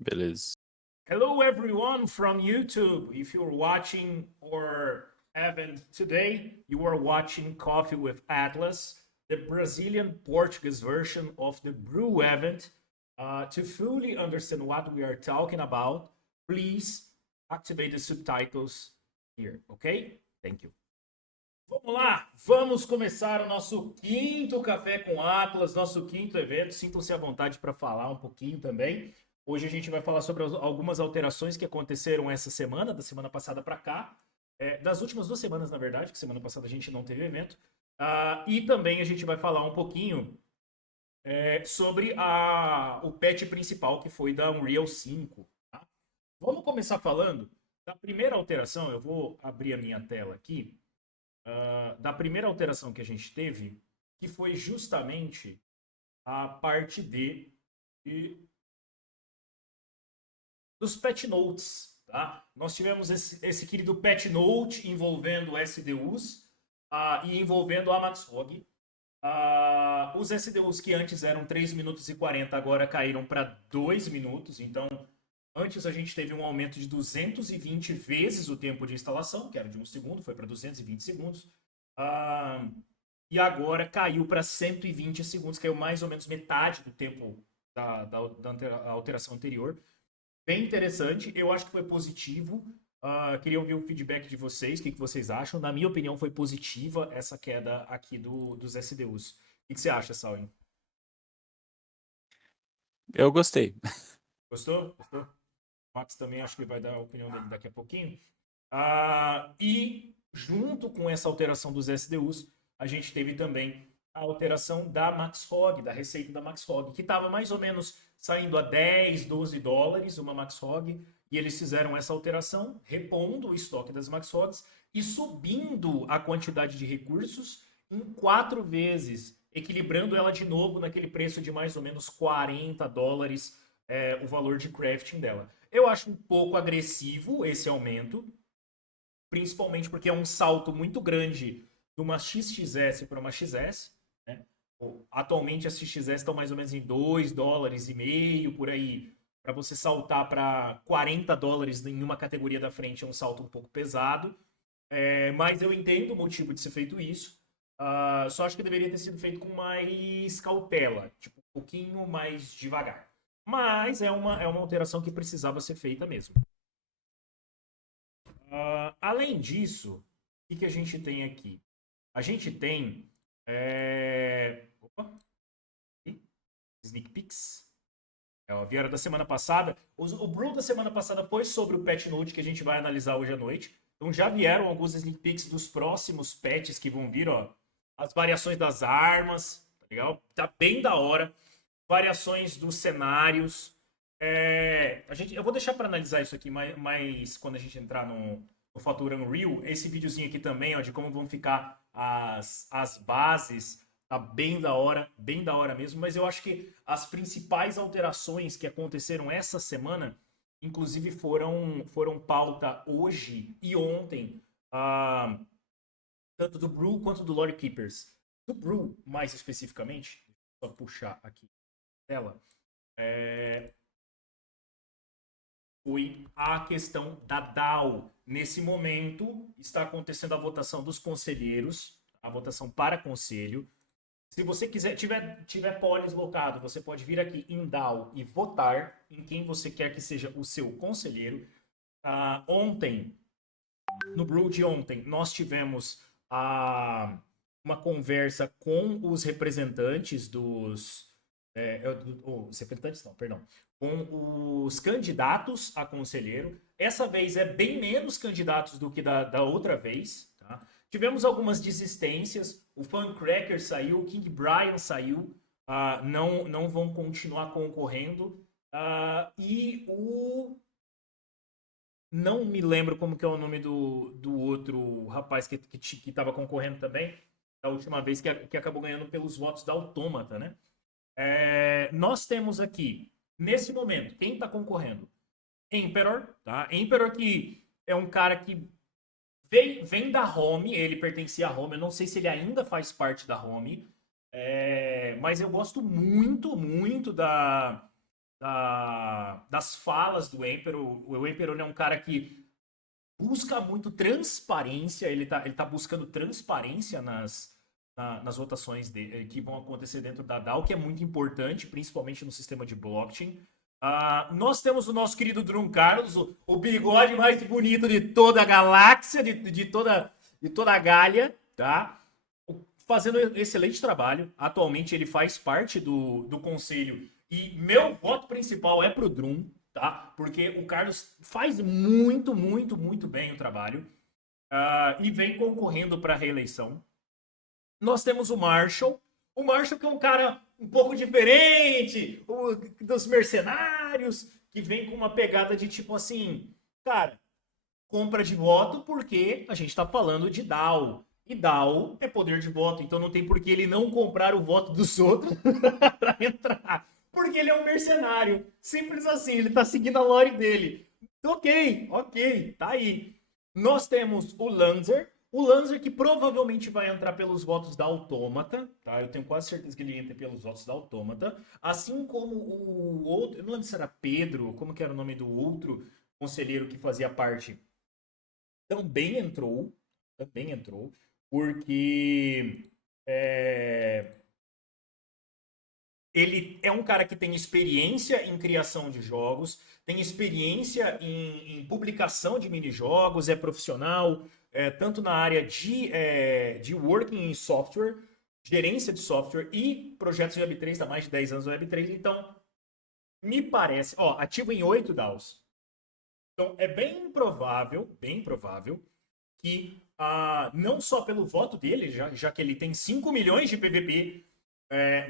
Beleza. Hello everyone from YouTube. If you're watching our event today, you are watching Coffee with Atlas, the Brazilian Portuguese version of the Brew event. To fully understand what we are talking about, please activate the subtitles here, okay? Thank you. Vamos lá, vamos começar o nosso quinto Café com Atlas, nosso quinto evento. Sintam-se à vontade para falar um pouquinho também. Hoje a gente vai falar sobre algumas alterações que aconteceram essa semana, da semana passada para cá. Das últimas 2 semanas, na verdade, que semana passada a gente não teve evento. E também a gente vai falar um pouquinho sobre o patch principal, que foi da Unreal 5. Tá? Vamos começar falando da primeira alteração. Eu vou abrir a minha tela aqui. Da primeira alteração que a gente teve, que foi justamente a parte dos patch notes. Tá? Nós tivemos esse querido patch note envolvendo SDUs e envolvendo a Maxhog. Os SDUs que antes eram 3 minutos e 40 agora caíram para 2 minutos. Então, antes a gente teve um aumento de 220 vezes o tempo de instalação, que era de 1 segundo, foi para 220 segundos. E agora caiu para 120 segundos, caiu mais ou menos metade do tempo da alteração anterior. Bem interessante, eu acho que foi positivo. Queria ouvir o feedback de vocês, o que vocês acham. Na minha opinião, foi positiva essa queda aqui dos SDUs. O que você acha, Saulo? Eu gostei. Gostou? Gostou? O Max também acho que vai dar a opinião dele daqui a pouquinho. E junto com essa alteração dos SDUs, a gente teve também a alteração da Maxhog, da receita da Maxhog, que estava mais ou menos saindo a 10, 12 dólares uma Maxhog, e eles fizeram essa alteração, repondo o estoque das Maxhogs e subindo a quantidade de recursos em 4 vezes, equilibrando ela de novo naquele preço de mais ou menos 40 dólares o valor de crafting dela. Eu acho um pouco agressivo esse aumento, principalmente porque é um salto muito grande de uma XXS para uma XS. Né? Atualmente as XXS estão mais ou menos em 2 dólares e meio, por aí. Para você saltar para 40 dólares em uma categoria da frente é um salto um pouco pesado. Mas eu entendo o motivo de ser feito isso. Só acho que deveria ter sido feito com mais cautela, tipo, um pouquinho mais devagar. Mas é uma alteração que precisava ser feita mesmo. Além disso, o que a gente tem aqui? A gente tem Sneak Peeks. Vieram da semana passada. O Brew da semana passada foi sobre o patch note que a gente vai analisar hoje à noite. Então já vieram alguns Sneak Peeks dos próximos patches que vão vir, ó. As variações das armas, tá legal? Tá bem da hora. Variações dos cenários. Eu vou deixar para analisar isso aqui mais quando a gente entrar no fator Unreal. Esse videozinho aqui também, ó, de como vão ficar as bases, tá bem da hora mesmo. Mas eu acho que as principais alterações que aconteceram essa semana, inclusive foram pauta hoje e ontem, tanto do Brew quanto do Lore Keepers. Do Brew, mais especificamente, só puxar aqui a tela, foi a questão da DAO. Nesse momento, está acontecendo a votação dos conselheiros, a votação para conselho. Se você tiver polis locado, você pode vir aqui em DAO e votar em quem você quer que seja o seu conselheiro. Ontem, no Brew de ontem, nós tivemos uma conversa com os representantes com os candidatos a conselheiro. Essa vez é bem menos candidatos do que da outra vez. Tá? Tivemos algumas desistências. O Funcracker saiu, o King Brian saiu. Não vão continuar concorrendo. E o... Não me lembro como que é o nome do outro rapaz que estava concorrendo também. Da última vez que acabou ganhando pelos votos da Autômata, né? Nós temos aqui, nesse momento, quem está concorrendo? Emperor, tá? Emperor que é um cara que vem da Home, ele pertencia à Home, eu não sei se ele ainda faz parte da Home, mas eu gosto muito, muito da das falas do Emperor. O Emperor é um cara que busca muito transparência, ele tá buscando transparência nas votações que vão acontecer dentro da DAO, que é muito importante, principalmente no sistema de blockchain. Nós temos o nosso querido Drum Carlos, o bigode mais bonito de toda a galáxia, de toda a Gália, tá? Fazendo excelente trabalho. Atualmente ele faz parte do conselho e meu voto principal é pro Drum, tá? Porque o Carlos faz muito, muito, muito bem o trabalho e vem concorrendo para a reeleição. Nós temos o Marshall que é um cara um pouco diferente dos mercenários, que vem com uma pegada de tipo assim, cara, compra de voto porque a gente tá falando de DAO. E DAO é poder de voto, então não tem por que ele não comprar o voto dos outros para entrar. Porque ele é um mercenário. Simples assim, ele tá seguindo a lore dele. Ok, tá aí. Nós temos o Lanzer que provavelmente vai entrar pelos votos da Autômata, tá? Eu tenho quase certeza que ele entra pelos votos da Autômata. Assim como o outro, eu não lembro se era Pedro, como que era o nome do outro conselheiro que fazia parte, também entrou, porque ele é um cara que tem experiência em criação de jogos, tem experiência em publicação de minijogos, é profissional, tanto na área de working em software, gerência de software e projetos de Web3, está mais de 10 anos no Web3, então me parece, ativo em 8 DAOs. Então é bem provável que não só pelo voto dele, já que ele tem 5 milhões de PVP,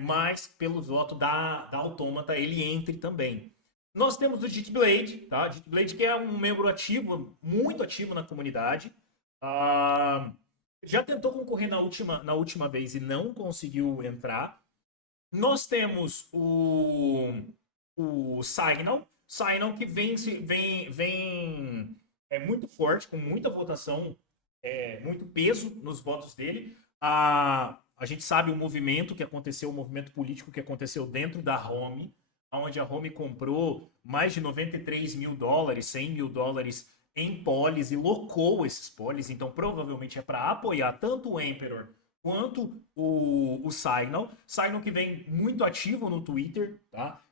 mas pelo voto da Autômata ele entre também. Nós temos o Jitblade, tá? Jitblade que é um membro ativo, muito ativo na comunidade. Já tentou concorrer na última vez e não conseguiu entrar. Nós temos o Signal que vem muito forte, com muita votação, muito peso nos votos dele. A gente sabe o movimento que aconteceu, o movimento político que aconteceu dentro da Home, onde a Home comprou mais de 93 mil dólares, 100 mil dólares em polis e locou esses polis. Então, provavelmente é para apoiar tanto o Emperor quanto o Signal. Signal que vem muito ativo no Twitter, tá?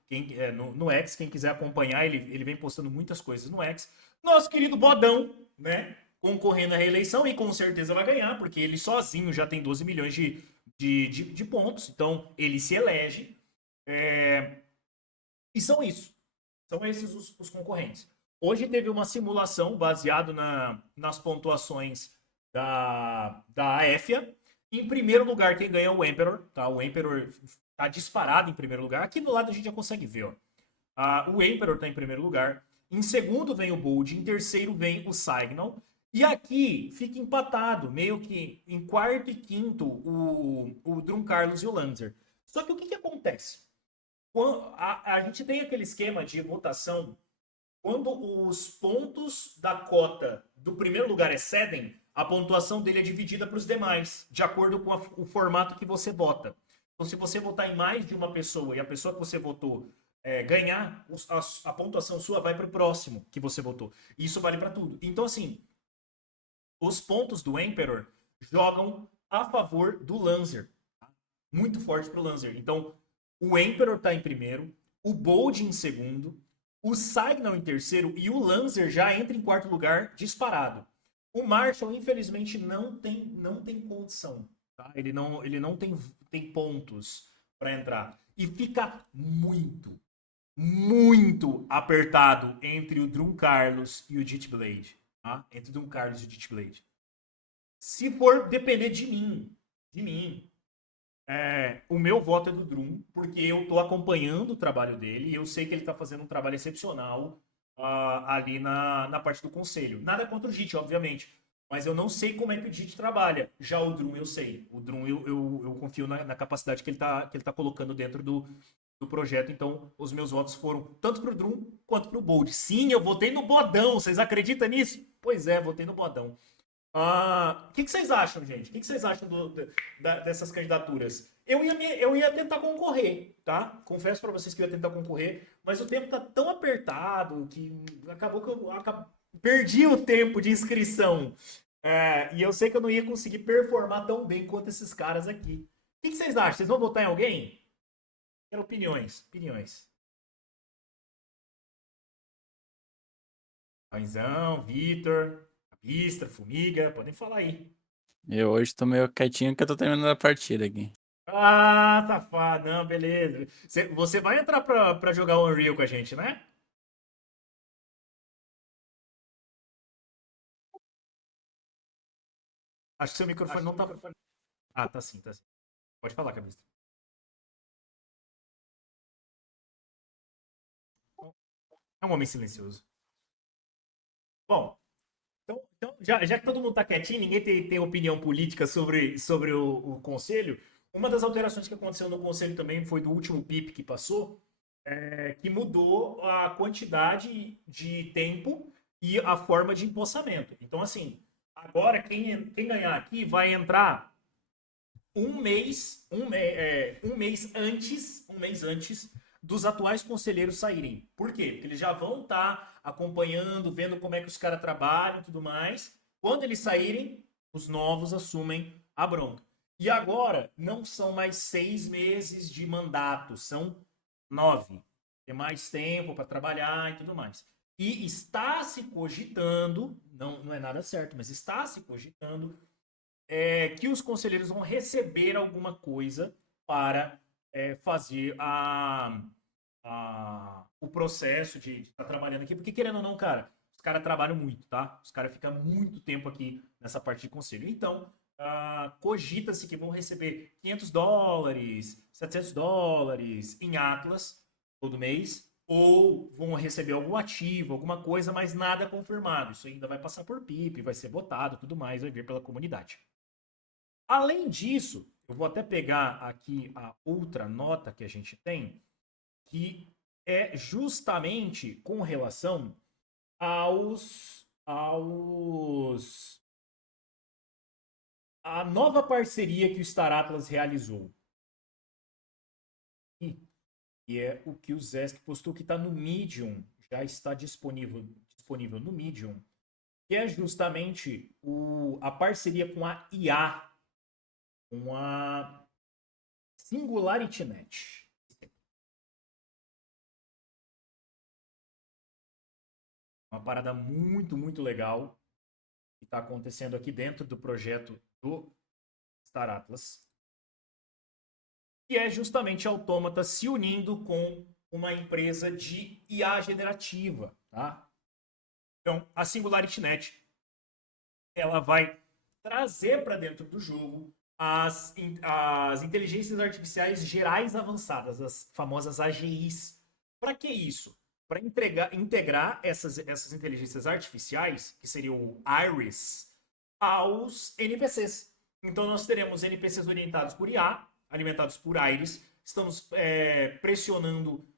No X, quem quiser acompanhar, ele vem postando muitas coisas no X. Nosso querido Bodão, né? Concorrendo à reeleição e com certeza vai ganhar, porque ele sozinho já tem 12 milhões de pontos, então ele se elege. E são isso. São esses os concorrentes. Hoje teve uma simulação baseado nas pontuações da AFIA. Em primeiro lugar, quem ganha é o Emperor. Tá? O Emperor está disparado em primeiro lugar. Aqui do lado a gente já consegue ver. O Emperor está em primeiro lugar. Em segundo vem o Bold. Em terceiro vem o Signal. E aqui fica empatado, meio que em quarto e quinto, o Drum Carlos e o Lanzer. Só que o que acontece? A gente tem aquele esquema de votação, quando os pontos da cota do primeiro lugar excedem, a pontuação dele é dividida para os demais, de acordo com o formato que você vota. Então, se você votar em mais de uma pessoa e a pessoa que você votou ganhar, a pontuação sua vai para o próximo que você votou. Isso vale para tudo. Então, assim, os pontos do Emperor jogam a favor do Lanzer. Muito forte para o Lanzer. Então, o Emperor está em primeiro, o Bold em segundo, o Signal em terceiro e o Lanzer já entra em quarto lugar disparado. O Marshall, infelizmente, não tem condição. Tá? Ele não tem pontos para entrar. E fica muito, muito apertado entre o Drum Carlos e o Jitblade. Tá? Entre o Drum Carlos e o Jitblade. Se for depender de mim, o meu voto é do Drum, porque eu estou acompanhando o trabalho dele e eu sei que ele está fazendo um trabalho excepcional ali na parte do conselho. Nada contra o JIT, obviamente, mas eu não sei como é que o JIT trabalha. Já o Drum eu sei. O Drum eu confio na capacidade que ele tá colocando dentro do projeto. Então, os meus votos foram tanto pro Drum quanto pro Bold. Sim, eu votei no Bodão. Vocês acreditam nisso? Pois é, votei no Bodão. O que vocês acham, gente? O que vocês acham dessas candidaturas? Eu ia tentar concorrer, tá? Confesso pra vocês que eu ia tentar concorrer, mas o tempo tá tão apertado que acabou que perdi o tempo de inscrição. E eu sei que eu não ia conseguir performar tão bem quanto esses caras aqui. O que vocês acham? Vocês vão votar em alguém? Quero opiniões. Opiniões. Pãezão, Vitor, Bistra, Fumiga, podem falar aí. Eu hoje tô meio quietinho que eu tô terminando a partida aqui. Ah, safado, não, beleza. Você vai entrar pra jogar o Unreal com a gente, né? Acho que seu microfone não tá. Ah, tá sim, tá sim. Pode falar, Cabista. É um homem silencioso. Bom, então já que todo mundo tá quietinho, ninguém tem opinião política sobre o conselho, uma das alterações que aconteceu no conselho também foi do último PIP que passou, que mudou a quantidade de tempo e a forma de empossamento. Então, assim, agora quem ganhar aqui vai entrar um mês antes dos atuais conselheiros saírem. Por quê? Porque eles já vão estar acompanhando, vendo como é que os caras trabalham e tudo mais. Quando eles saírem, os novos assumem a bronca. E agora não são mais 6 meses de mandato, são 9. Tem mais tempo para trabalhar e tudo mais. E está se cogitando, não é nada certo, mas está se cogitando que os conselheiros vão receber alguma coisa para fazer o processo de estar trabalhando aqui. Porque, querendo ou não, cara, os caras trabalham muito, tá? Os caras ficam muito tempo aqui nessa parte de conselho. Então, cogita-se que vão receber US$ 500, US$ 700 em Atlas todo mês, ou vão receber algum ativo, alguma coisa, mas nada confirmado. Isso ainda vai passar por PIP, vai ser votado, tudo mais, vai vir pela comunidade. Além disso, eu vou até pegar aqui a outra nota que a gente tem, que é justamente com relação aos a nova parceria que o Star Atlas realizou. E é o que o Zesk postou que está no Medium, já está disponível no Medium, que é justamente a parceria com a IA, com a SingularityNet. Uma parada muito, muito legal que está acontecendo aqui dentro do projeto do Star Atlas. E é justamente a Autômata se unindo com uma empresa de IA generativa. Tá? Então, a SingularityNet ela vai trazer para dentro do jogo as inteligências artificiais gerais avançadas, as famosas AGIs. Para que isso? Para integrar essas inteligências artificiais, que seria o Iris, aos NPCs. Então nós teremos NPCs orientados por IA, alimentados por Iris. Estamos pressionando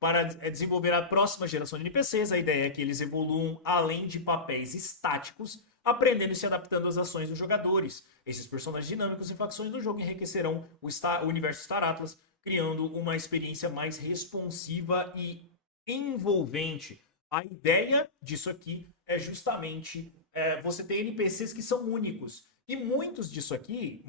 para desenvolver a próxima geração de NPCs. A ideia é que eles evoluam além de papéis estáticos, aprendendo e se adaptando às ações dos jogadores. Esses personagens dinâmicos e facções do jogo enriquecerão o universo Star Atlas, criando uma experiência mais responsiva e envolvente. A ideia disso aqui é justamente você ter NPCs que são únicos. E muito disso aqui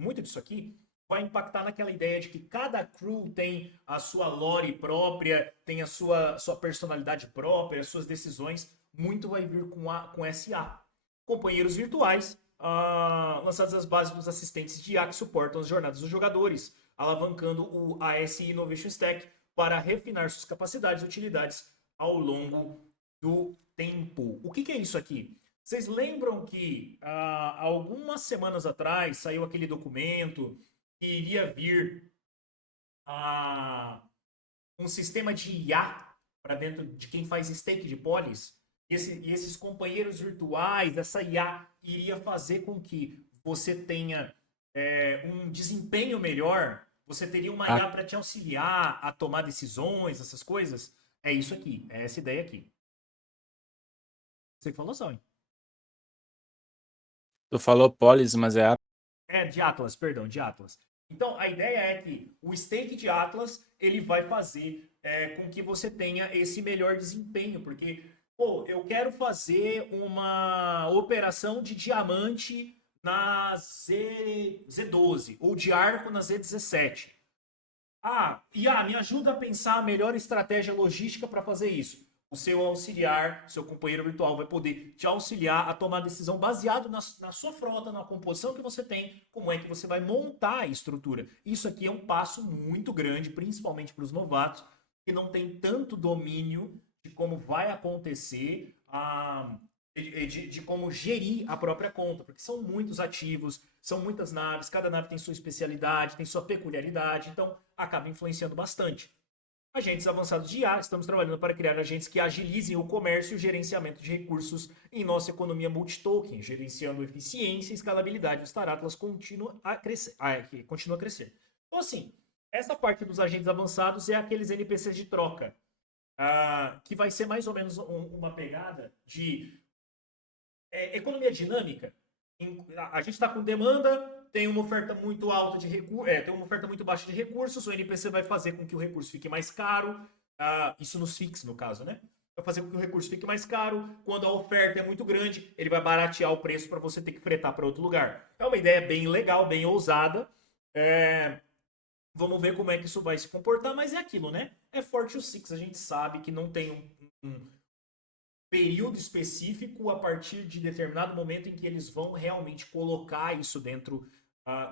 vai impactar naquela ideia de que cada crew tem a sua lore própria, tem a sua personalidade própria, as suas decisões. Muito vai vir com SA. Companheiros virtuais, lançados às bases dos assistentes de IA que suportam as jornadas dos jogadores, alavancando o ASI Innovation Stack para refinar suas capacidades e utilidades ao longo do tempo. O que é isso aqui? Vocês lembram que algumas semanas atrás saiu aquele documento que iria vir um sistema de IA para dentro de quem faz stake de polis? E esses companheiros virtuais, essa IA iria fazer com que você tenha um desempenho melhor, você teria uma Ah, IA para te auxiliar a tomar decisões, essas coisas. É isso aqui, é essa ideia aqui. Você que falou, Sal? tu falou Polis, mas é De Atlas, perdão, de Atlas. Então, a ideia é que o stake de Atlas, ele vai fazer com que você tenha esse melhor desempenho, porque, pô, eu quero fazer uma operação de diamante na Z12 ou de arco na Z17. Me ajuda a pensar a melhor estratégia logística para fazer isso. O seu auxiliar, seu companheiro virtual, vai poder te auxiliar a tomar decisão baseado na sua frota, na composição que você tem, como é que você vai montar a estrutura. Isso aqui é um passo muito grande, principalmente para os novatos, que não tem tanto domínio de como vai acontecer, de como gerir a própria conta, porque são muitos ativos, são muitas naves, cada nave tem sua especialidade, tem sua peculiaridade, então acaba influenciando bastante. Agentes avançados de IA, estamos trabalhando para criar agentes que agilizem o comércio e o gerenciamento de recursos em nossa economia multi-token, gerenciando eficiência e escalabilidade. O Star Atlas continua a crescer. Continua a crescer. Então, assim, essa parte dos agentes avançados é aqueles NPCs de troca, que vai ser mais ou menos uma pegada de economia dinâmica. A gente está com demanda, tem uma oferta muito alta de recursos, tem uma oferta muito baixa de recursos, o NPC vai fazer com que o recurso fique mais caro, isso nos fix, no caso, né? Vai fazer com que o recurso fique mais caro. Quando a oferta é muito grande, ele vai baratear o preço para você ter que fretar para outro lugar. É uma ideia bem legal, bem ousada. Vamos ver como é que isso vai se comportar, mas é aquilo, né? É forte o Six, a gente sabe que não tem um período específico a partir de determinado momento em que eles vão realmente colocar isso dentro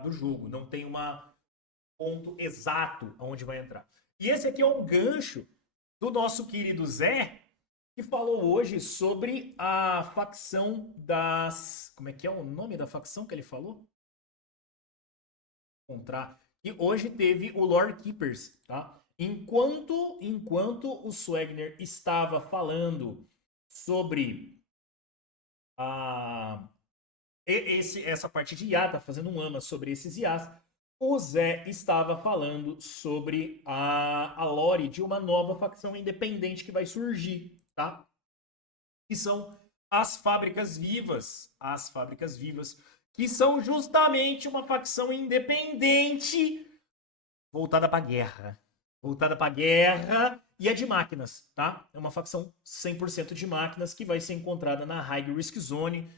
do jogo. Não tem um ponto exato onde vai entrar. E esse aqui é um gancho do nosso querido Zé, que falou hoje sobre a facção das... Como é que é o nome da facção que ele falou? E hoje teve o Lore Keepers, tá? Enquanto o Swagner estava falando sobre essa parte de IA, tá fazendo um ama sobre esses IAs, o Zé estava falando sobre a lore de uma nova facção independente que vai surgir, tá? Que são as Fábricas Vivas. As Fábricas Vivas, que são justamente uma facção independente voltada para guerra. Voltada para guerra e é de máquinas, tá? É uma facção 100% de máquinas que vai ser encontrada na High Risk Zone.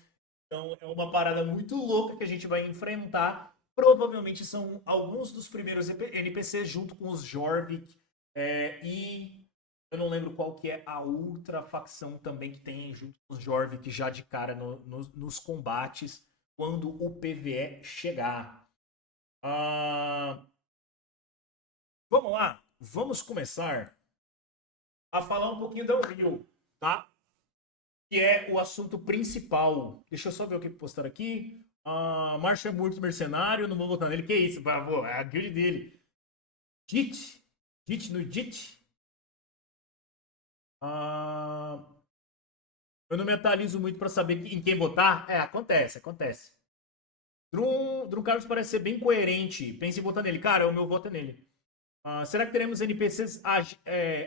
Então é uma parada muito louca que a gente vai enfrentar. Provavelmente são alguns dos primeiros NPCs junto com os Jorvik. E eu não lembro qual que é a outra facção também que tem junto com os Jorvik já de cara nos combates quando o PvE chegar. Vamos lá, vamos começar a falar um pouquinho da Unreal, tá? Que é o assunto principal. Deixa eu só ver o que postaram aqui. Marcha é muito mercenário, não vou votar nele. Que isso, pô, é a guild dele. Dit no Dit. Eu não me atualizo muito para saber em quem votar. Acontece. Drum Carlos parece ser bem coerente. Pense em votar nele. Cara, o meu voto é nele. Será que teremos NPCs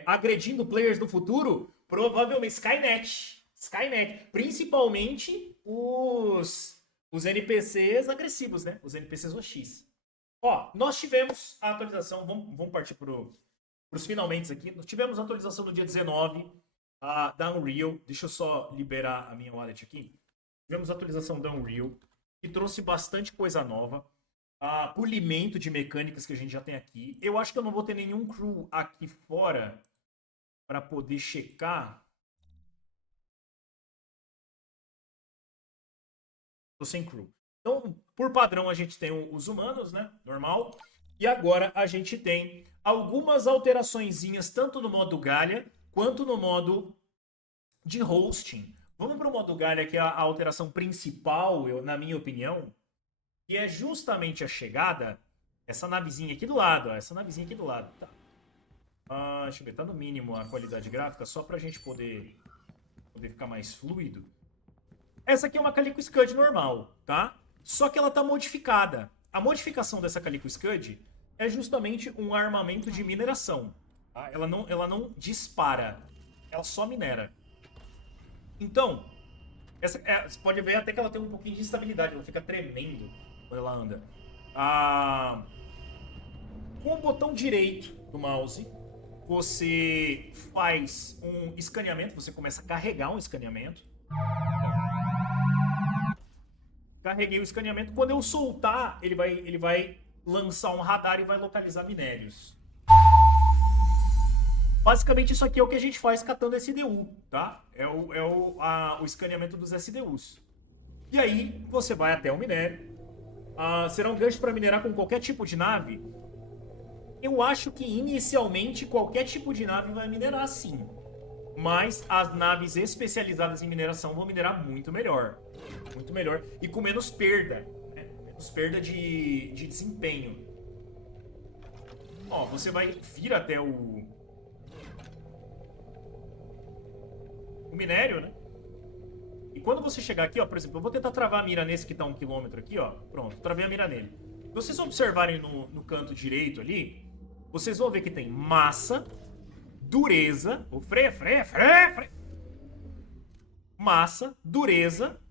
agredindo players no futuro? Provavelmente. Skynet. Principalmente os NPCs agressivos, né? Os NPCs OX. Nós tivemos a atualização. Vamos partir para os finalmente aqui. Nós tivemos a atualização no dia 19 da Unreal. Deixa eu só liberar a minha wallet aqui. Tivemos a atualização da Unreal, que trouxe bastante coisa nova. Polimento de mecânicas que a gente já tem aqui. Eu acho que eu não vou ter nenhum crew aqui fora para poder checar. Tô sem crew. Então, por padrão, a gente tem os humanos, né? Normal. E agora a gente tem algumas alteraçõezinhas, tanto no modo Galha, quanto no modo de hosting. Vamos para o modo Galha, que é a alteração principal, na minha opinião, que é justamente a chegada, essa navezinha aqui do lado, ó, essa navezinha aqui do lado, tá? Deixa eu ver, tá no mínimo a qualidade gráfica, só pra gente poder ficar mais fluido. Essa aqui é uma Calico Scud normal, tá? Só que ela tá modificada. A modificação dessa Calico Scud é justamente um armamento de mineração, tá? Ela não dispara, ela só minera. Então, você pode ver até que ela tem um pouquinho de instabilidade, ela fica tremendo quando ela anda. Com o botão direito do mouse, você faz um escaneamento, você começa a carregar um escaneamento. Carreguei o escaneamento. Quando eu soltar, ele vai lançar um radar e vai localizar minérios. Basicamente, isso aqui é o que a gente faz catando SDU, tá? É o escaneamento dos SDUs. E aí, você vai até o minério. Será um gancho para minerar com qualquer tipo de nave? Eu acho que, inicialmente, qualquer tipo de nave vai minerar sim. Mas as naves especializadas em mineração vão minerar muito melhor. Muito melhor. E com menos perda. Né? Menos perda de desempenho. Ó, você vai vir até o minério, né? E quando você chegar aqui, ó, por exemplo, eu vou tentar travar a mira nesse que tá 1 km aqui, ó. Pronto, travei a mira nele. Se vocês observarem no canto direito ali, vocês vão ver que tem massa, dureza, freia. Massa, dureza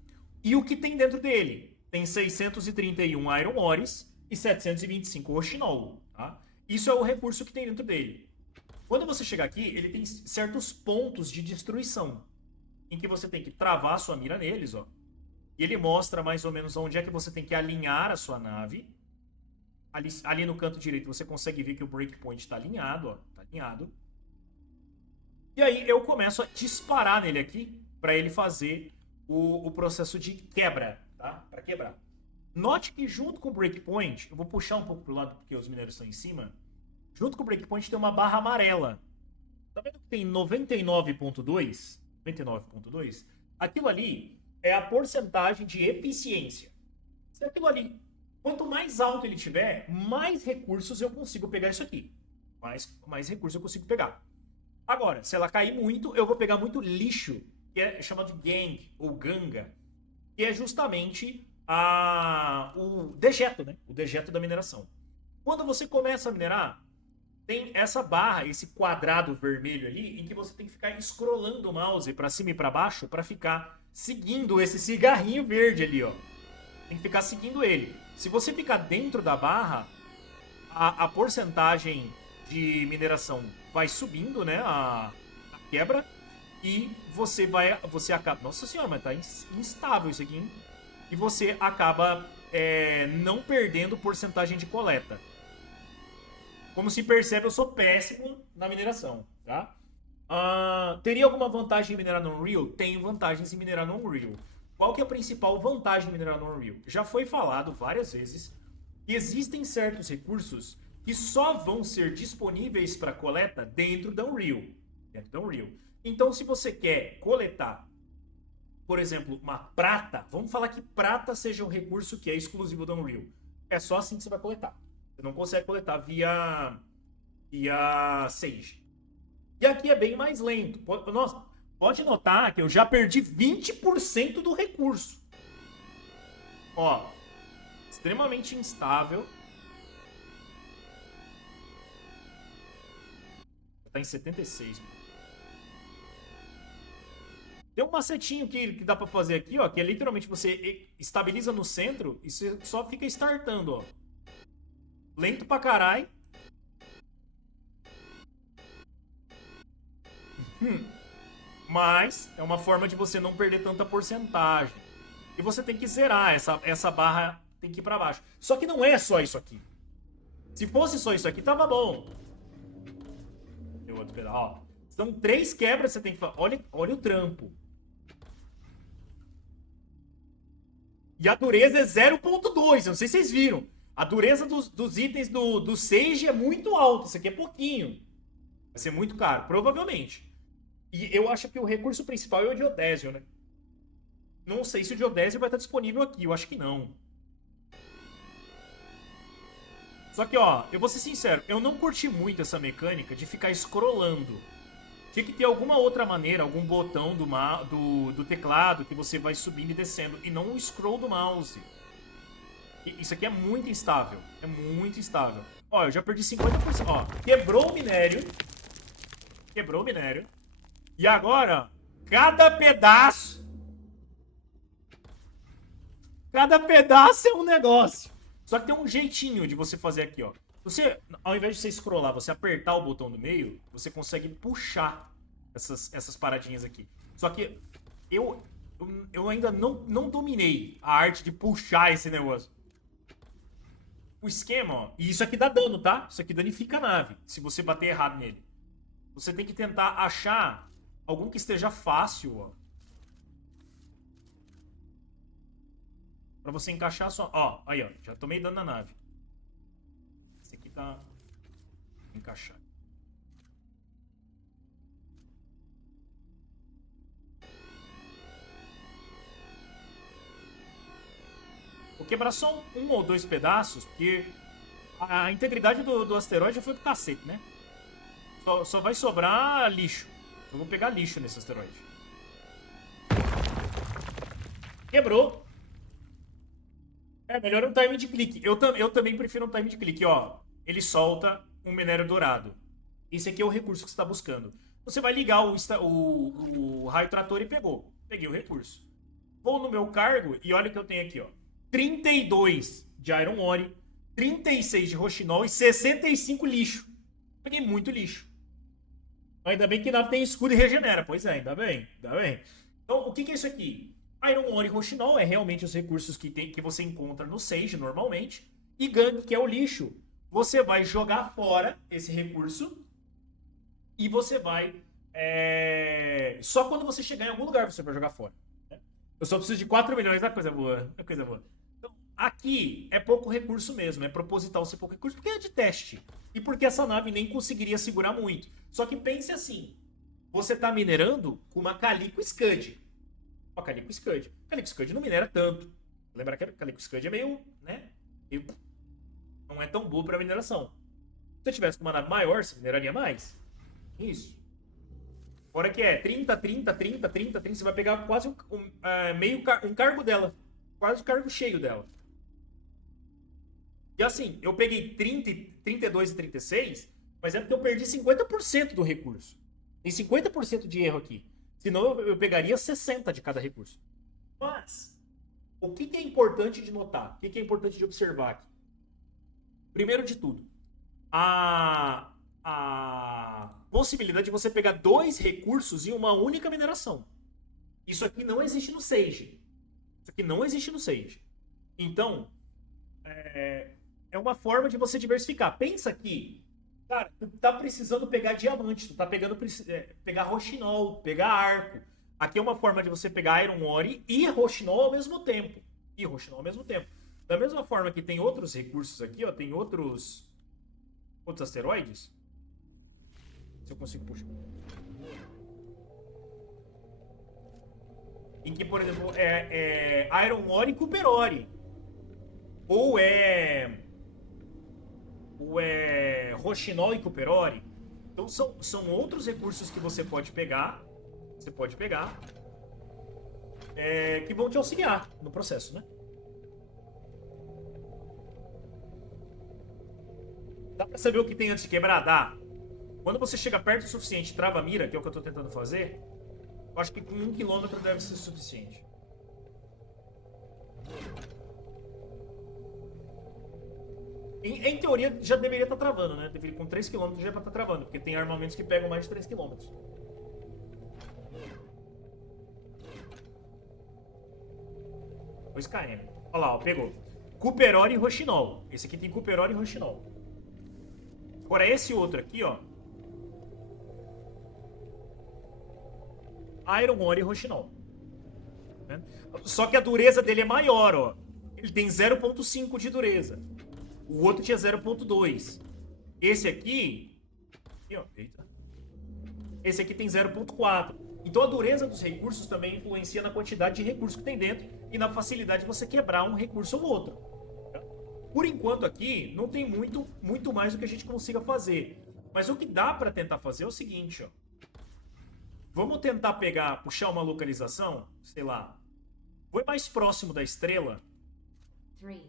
e o que tem dentro dele. Tem 631 Iron Ores e 725 Rochinol, tá? Isso é o recurso que tem dentro dele. Quando você chegar aqui, ele tem certos pontos de destruição, em que você tem que travar a sua mira neles, ó. E ele mostra mais ou menos onde é que você tem que alinhar a sua nave. Ali no canto direito você consegue ver que o breakpoint está alinhado, ó. Tá alinhado. E aí eu começo a disparar nele aqui para ele fazer o processo de quebra, tá? Para quebrar. Note que junto com o breakpoint, eu vou puxar um pouco pro lado porque os minérios estão em cima. Junto com o breakpoint tem uma barra amarela. Tá vendo que tem 99.2? 99.2? Aquilo ali é a porcentagem de eficiência. Se aquilo ali, quanto mais alto ele tiver, mais recursos eu consigo pegar isso aqui. Mais recursos eu consigo pegar. Agora, se ela cair muito, eu vou pegar muito lixo, que é chamado gang ou ganga, que é justamente o dejeto, né? O dejeto da mineração. Quando você começa a minerar, tem essa barra, esse quadrado vermelho ali, em que você tem que ficar scrollando o mouse para cima e para baixo para ficar seguindo esse cigarrinho verde ali, ó. Tem que ficar seguindo ele. Se você ficar dentro da barra, a porcentagem de mineração vai subindo, né? A quebra. E você acaba... Nossa senhora, mas tá instável isso aqui, hein? E você acaba não perdendo porcentagem de coleta. Como se percebe, eu sou péssimo na mineração, tá? Teria alguma vantagem em minerar no Unreal? Tenho vantagens em minerar no Unreal. Qual que é a principal vantagem em minerar no Unreal? Já foi falado várias vezes que existem certos recursos que só vão ser disponíveis para coleta dentro da Unreal. Então, se você quer coletar, por exemplo, uma prata, vamos falar que prata seja um recurso que é exclusivo da Unreal. É só assim que você vai coletar. Você não consegue coletar via Sage. E aqui é bem mais lento. Nossa, pode notar que eu já perdi 20% do recurso. Ó, extremamente instável. Tá em 76. Tem um macetinho que dá pra fazer aqui, ó, que é literalmente você estabiliza no centro e você só fica startando, ó. Lento pra caralho. Mas é uma forma de você não perder tanta porcentagem. E você tem que zerar, essa barra tem que ir pra baixo. Só que não é só isso aqui. Se fosse só isso aqui, tava bom. Tem outro pedal. São 3 quebras que você tem que fazer. Olha o trampo. E a dureza é 0.2. Eu não sei se vocês viram. A dureza dos itens do Sage é muito alta. Isso aqui é pouquinho. Vai ser muito caro, provavelmente. E eu acho que o recurso principal é o Diodésio, né? Não sei se o Diodésio vai estar disponível aqui. Eu acho que não. Só que, ó, eu vou ser sincero. Eu não curti muito essa mecânica de ficar scrollando. Tinha que ter alguma outra maneira, algum botão do teclado que você vai subindo e descendo. E não o scroll do mouse. Isso aqui é muito instável. É muito instável. Ó, eu já perdi 50%. Ó, quebrou o minério. Quebrou o minério. E agora, cada pedaço... Cada pedaço é um negócio. Só que tem um jeitinho de você fazer aqui, ó. Você, ao invés de você scrollar, você apertar o botão do meio, você consegue puxar essas paradinhas aqui. Só que eu, eu ainda não dominei a arte de puxar esse negócio. O esquema, ó, e isso aqui dá dano, tá? Isso aqui danifica a nave, se você bater errado nele. Você tem que tentar achar algum que esteja fácil, ó. Pra você encaixar só. Ó, aí, ó. Já tomei dano na nave. Esse aqui tá. Encaixar. Vou quebrar só um ou dois pedaços, porque a integridade do asteroide já foi pro cacete, né? Só vai sobrar lixo. Eu vou pegar lixo nesse asteroide. Quebrou. É, melhor um time de clique. Eu também prefiro um time de clique, ó. Ele solta um minério dourado. Esse aqui é o recurso que você está buscando. Você vai ligar o raio trator e pegou. Peguei o recurso. Vou no meu cargo e olha o que eu tenho aqui, ó. 32 de Iron Ore, 36 de Rochinol e 65 lixo. Peguei muito lixo. Ainda bem que nave tem escudo e regenera. Pois é, ainda bem, ainda bem. Então, o que é isso aqui? Iron Ore e Rochinol é realmente os recursos que você encontra no Sage normalmente. E Gangue, que é o lixo. Você vai jogar fora esse recurso e você vai... Só quando você chegar em algum lugar você vai jogar fora. Né? Eu só preciso de 4 milhões, é coisa boa. É coisa boa. Então, aqui é pouco recurso mesmo. É proposital ser pouco recurso porque é de teste. E porque essa nave nem conseguiria segurar muito. Só que pense assim. Você tá minerando com uma Calico Scud. Ó, Calico Scud. Calico Scud não minera tanto. Lembra que a Calico Scud é meio, né? Não é tão boa pra mineração. Se eu tivesse com uma nave maior, você mineraria mais. Isso. Fora que é 30, 30, 30, 30, 30. Você vai pegar quase um cargo dela. Quase o cargo cheio dela. E assim, eu peguei 30, 32 e 36, mas é porque eu perdi 50% do recurso. Tem 50% de erro aqui. Senão eu pegaria 60 de cada recurso. Mas, o que é importante de notar? O que é importante de observar aqui? Primeiro de tudo, a possibilidade de você pegar 2 recursos em uma única mineração. Isso aqui não existe no Sage. Isso aqui não existe no Sage. Então, é uma forma de você diversificar. Pensa que, cara, tu tá precisando pegar diamante, tu tá pegar Rochinol, pegar arco. Aqui é uma forma de você pegar Iron Ore e Rochinol ao mesmo tempo. Da mesma forma que tem outros recursos aqui, ó, tem outros asteroides. Se eu consigo puxar. Em que, por exemplo, Iron Ore e Cooper Ore. Ou é Rochinol e Cooper Ore. Então são outros recursos que você pode pegar. Que vão te auxiliar no processo, né? Dá pra saber o que tem antes de quebrar? Dá. Quando você chega perto o suficiente e trava a mira, que é o que eu tô tentando fazer, eu acho que com 1 km deve ser suficiente. Em teoria, já deveria estar travando, né? Com 3 km já é pra estar travando, porque tem armamentos que pegam mais de 3 km. Pois KM. Olha lá, ó, pegou. Cooper Ore e Rochinol. Esse aqui tem Cooper Ore e Rochinol. Agora esse outro aqui, ó. Iron Ore e Rochinol. Né? Só que a dureza dele é maior, ó. Ele tem 0.5 de dureza. O outro tinha 0.2. Esse aqui... ó, eita. Esse aqui tem 0.4. Então a dureza dos recursos também influencia na quantidade de recursos que tem dentro e na facilidade de você quebrar um recurso ou outro. Por enquanto aqui, não tem muito mais do que a gente consiga fazer. Mas o que dá pra tentar fazer é o seguinte, ó. Vamos tentar puxar uma localização, sei lá. Foi mais próximo da estrela,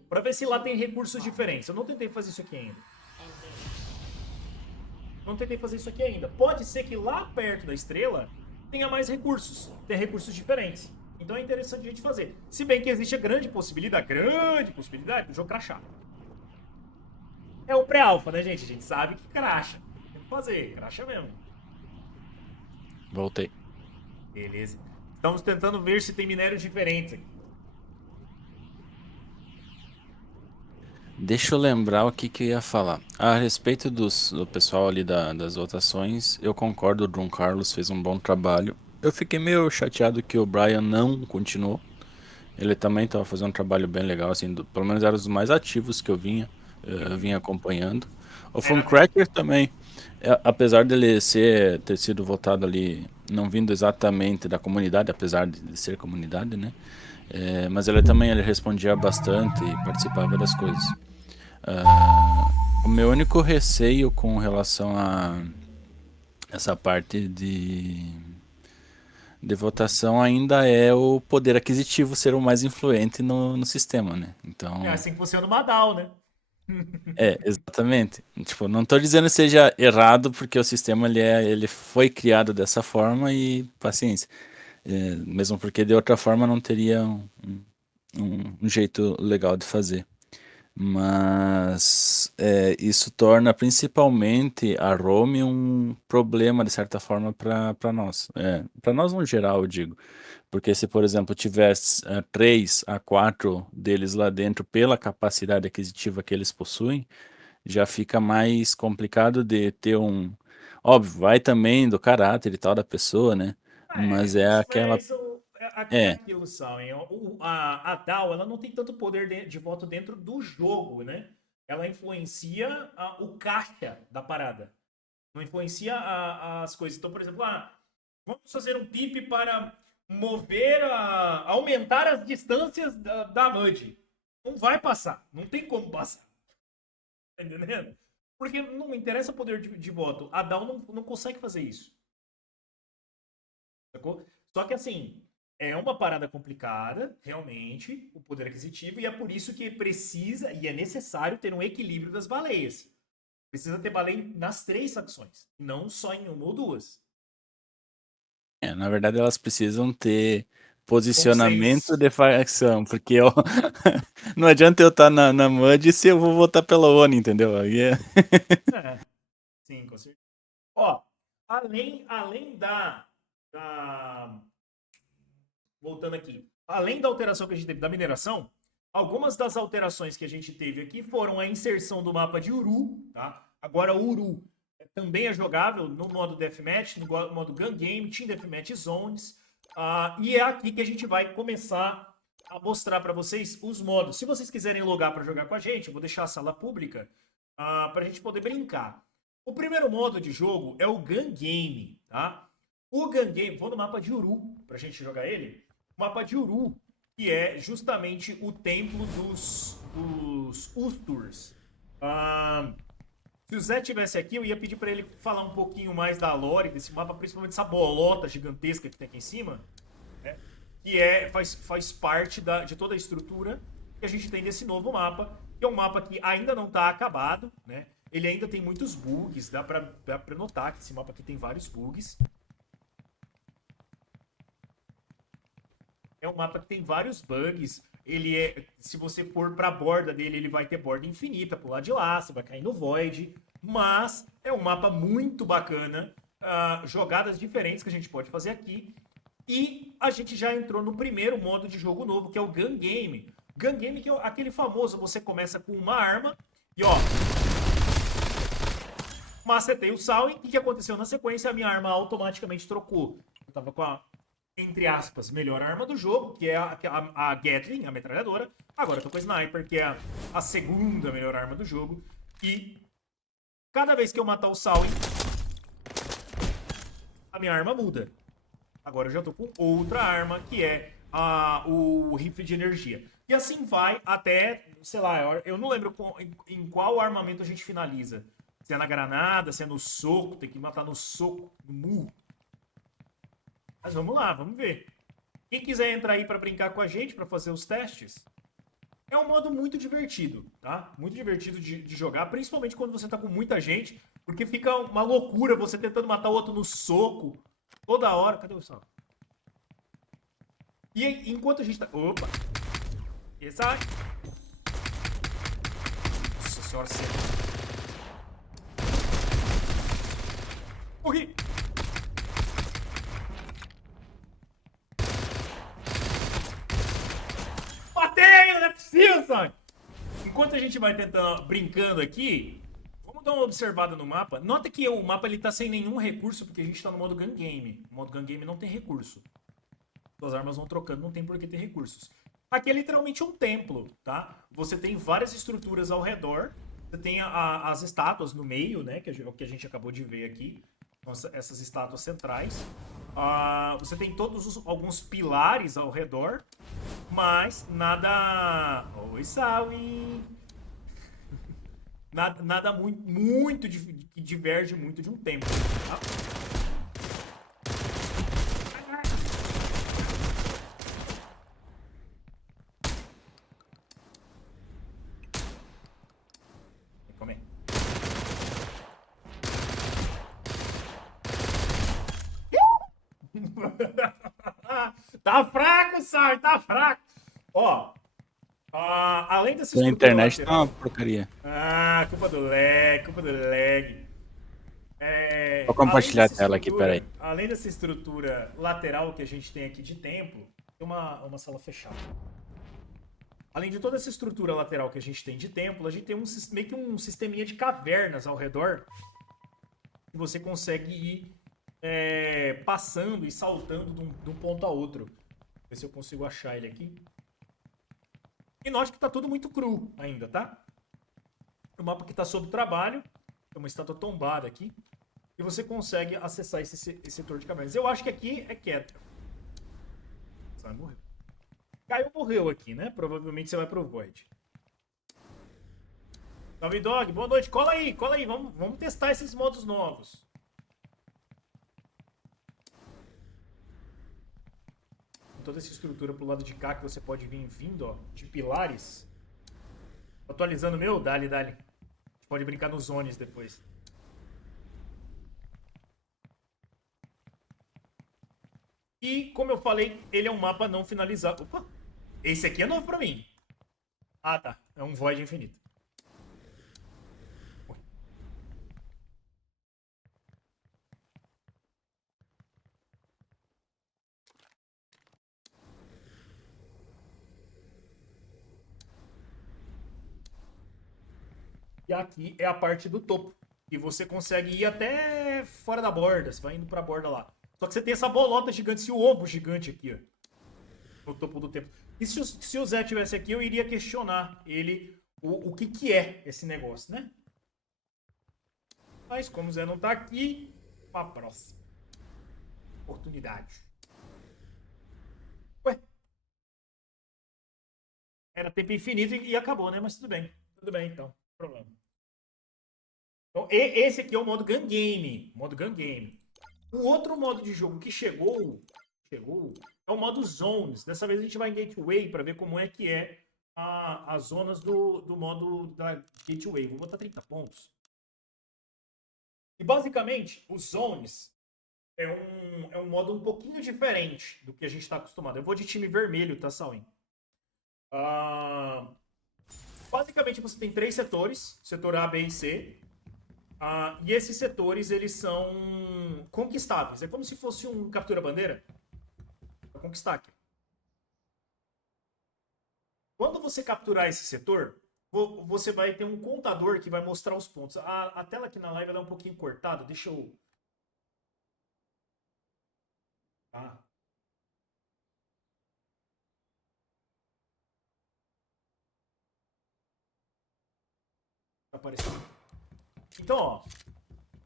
pra ver se lá tem recursos diferentes. Eu não tentei fazer isso aqui ainda. Pode ser que lá perto da estrela tenha mais recursos. Tenha recursos diferentes. Então é interessante a gente fazer. Se bem que existe a grande possibilidade do jogo crashar. É o pré-alfa, né, gente? A gente sabe que cracha. Tem que fazer, cracha mesmo. Voltei. Beleza. Estamos tentando ver se tem minérios diferentes aqui. Deixa eu lembrar o que que eu ia falar. A respeito do pessoal ali das votações, eu concordo, o João Carlos fez um bom trabalho. Eu fiquei meio chateado que o Brian não continuou. Ele também estava fazendo um trabalho bem legal, assim, pelo menos era um dos mais ativos que eu vinha acompanhando. O É, até. Funcracker também, apesar dele ter sido votado ali, não vindo exatamente da comunidade, apesar de ser comunidade, né? Mas ele respondia bastante e participava das coisas. O meu único receio com relação a essa parte de votação ainda é o poder aquisitivo ser o mais influente no sistema, né? É Então, assim que funciona o Madal, né? exatamente. Tipo, não tô dizendo que seja errado, porque o sistema ele foi criado dessa forma e paciência. Mesmo porque de outra forma não teria um jeito legal de fazer. Mas isso torna principalmente a Rome um problema, de certa forma, para nós. Para nós, no geral, eu digo. Porque se, por exemplo, tivesse 3 a 4 deles lá dentro, pela capacidade aquisitiva que eles possuem, já fica mais complicado de ter um. Óbvio, vai também do caráter e tal da pessoa, né? Mas é aquela. É É, aquilo, Sal, hein? A DAO, ela não tem tanto poder de voto dentro do jogo, né? Ela influencia o caixa da parada. Não influencia as coisas. Então, por exemplo, vamos fazer um PIP para aumentar as distâncias da MUD. Não vai passar. Não tem como passar. Tá entendendo? Porque não interessa o poder de voto. A DAO não consegue fazer isso. Sacou? Só que assim, é uma parada complicada, realmente, o poder aquisitivo, e é por isso que precisa e é necessário ter um equilíbrio das baleias. Precisa ter baleia nas 3 facções, não só em uma ou duas. na verdade, elas precisam ter posicionamento Consenso. de facção, porque não adianta eu estar na MUD se eu vou votar pela ONU, entendeu? Aí É, sim, com certeza. Ó, além da. Voltando aqui. Além da alteração que a gente teve da mineração, algumas das alterações que a gente teve aqui foram a inserção do mapa de Uru, tá? Agora o Uru também é jogável no modo Deathmatch, no modo Gun Game, Team Deathmatch Zones. E é aqui que a gente vai começar a mostrar para vocês os modos. Se vocês quiserem logar para jogar com a gente, eu vou deixar a sala pública para a gente poder brincar. O primeiro modo de jogo é o Gun Game, tá? O Gun Game, vou no mapa de Uru para a gente jogar ele. O mapa de Uru, que é justamente o templo dos Usturs. Se o Zé tivesse aqui, eu ia pedir para ele falar um pouquinho mais da lore desse mapa, principalmente essa bolota gigantesca que tem aqui em cima, né? Que faz parte de toda a estrutura que a gente tem desse novo mapa, que é um mapa que ainda não está acabado, né? Ele ainda tem muitos bugs, dá para notar que esse mapa aqui tem vários bugs. É um mapa que tem vários bugs. Se você for para a borda dele, ele vai ter borda infinita pro lado de lá, você vai cair no Void. Mas é um mapa muito bacana, jogadas diferentes que a gente pode fazer aqui. E a gente já entrou no primeiro modo de jogo novo, que é o Gun Game. Gun Game que é aquele famoso, você começa com uma arma e ó, macetei o Salwin. E o que aconteceu na sequência? A minha arma automaticamente trocou. Eu tava com entre aspas, melhor arma do jogo, que é a Gatling, a metralhadora. Agora eu tô com a Sniper, que é a segunda melhor arma do jogo. E cada vez que eu matar o Salwin, a minha arma muda. Agora eu já tô com outra arma, que é o rifle de energia. E assim vai até, sei lá, eu não lembro em qual armamento a gente finaliza. Se é na granada, se é no soco, tem que matar no soco, no murro. Mas vamos lá, vamos ver. Quem quiser entrar aí para brincar com a gente, para fazer os testes, é um modo muito divertido, tá? Muito divertido de jogar, principalmente quando você tá com muita gente, porque fica uma loucura você tentando matar o outro no soco toda hora. Cadê o sol? E enquanto a gente tá... Opa! E sai! Nossa senhora, Morri! Matei! Não é possível, Sonic! Enquanto a gente vai tentando, brincando aqui, vamos dar uma observada no mapa. Nota que o mapa ele tá sem nenhum recurso, porque a gente tá no modo gun game. O modo gun game não tem recurso. As armas vão trocando, não tem por que ter recursos. Aqui é literalmente um templo, tá? Você tem várias estruturas ao redor. Você tem as estátuas no meio, né? Que é o que a gente acabou de ver aqui. Essas estátuas centrais. Você tem alguns pilares ao redor. Mas nada... Oi, Sawi! Nada muito que diverge muito de um templo, tá? Come. Tá fraco, Sai, tá fraco. Ó, além dessa A estrutura internet tá lateral... uma porcaria. Culpa do lag, culpa do lag. Vou compartilhar a tela aqui, peraí. Além dessa estrutura lateral que a gente tem aqui de templo, tem uma sala fechada. Além de toda essa estrutura lateral que a gente tem de templo, a gente tem meio que um sisteminha de cavernas ao redor. Que você consegue ir passando e saltando de um ponto a outro. Vou ver se eu consigo achar ele aqui. E note que tá tudo muito cru ainda, tá? O mapa que tá sob trabalho. Tem uma estátua tombada aqui. E você consegue acessar esse setor de cavernas. Eu acho que aqui é quieto. Você vai morrer. Caio morreu aqui, né? Provavelmente você vai pro Void. Salve, Dog. Boa noite. Cola aí, cola aí. Vamos testar esses modos novos. Toda essa estrutura pro lado de cá que você pode vir vindo, ó, de pilares. Atualizando o meu? Dali. Pode brincar nos zones depois. E, como eu falei, ele é um mapa não finalizado. Opa! Esse aqui é novo pra mim. Ah, tá. É um Void infinito. E aqui é a parte do topo. E você consegue ir até fora da borda. Você vai indo pra borda lá. Só que você tem essa bolota gigante, esse ovo gigante aqui, ó. No topo do templo. E se o Zé tivesse aqui, eu iria questionar ele o que é esse negócio, né? Mas como o Zé não tá aqui, pra próxima oportunidade. Ué? Era tempo infinito e acabou, né? Mas tudo bem. Tudo bem, então. Não tem problema. Então, esse aqui é o modo Gun Game. Modo Gun Game. O outro modo de jogo que chegou é o modo Zones. Dessa vez a gente vai em Gateway para ver como é que é as zonas do modo da Gateway. Vou botar 30 pontos. E basicamente, os Zones é um modo um pouquinho diferente do que a gente está acostumado. Eu vou de time vermelho, tá, Sauin? Basicamente, você tem 3 setores. Setor A, B e C. E esses setores, eles são conquistáveis. É como se fosse um captura-bandeira. Para conquistar aqui. Quando você capturar esse setor, você vai ter um contador que vai mostrar os pontos. A tela aqui na live é um pouquinho cortada. Deixa eu... Tá. Tá aparecendo. Então, ó,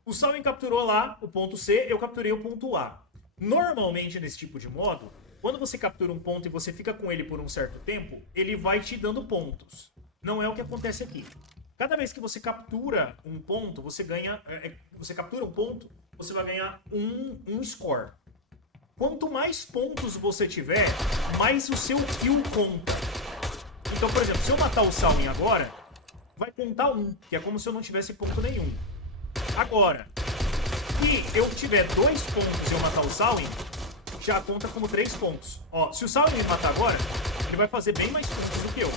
o Salwin capturou lá o ponto C, eu capturei o ponto A. Normalmente, nesse tipo de modo, quando você captura um ponto e você fica com ele por um certo tempo, ele vai te dando pontos. Não é o que acontece aqui. Cada vez que você captura um ponto, você ganha... você captura um ponto, você vai ganhar um score. Quanto mais pontos você tiver, mais o seu kill conta. Então, por exemplo, se eu matar o Salwin agora... vai contar 1, que é como se eu não tivesse ponto nenhum. Agora, se eu tiver 2 pontos e eu matar o Salwin, já conta como 3 pontos. Ó, se o Salwin me matar agora, ele vai fazer bem mais pontos do que eu.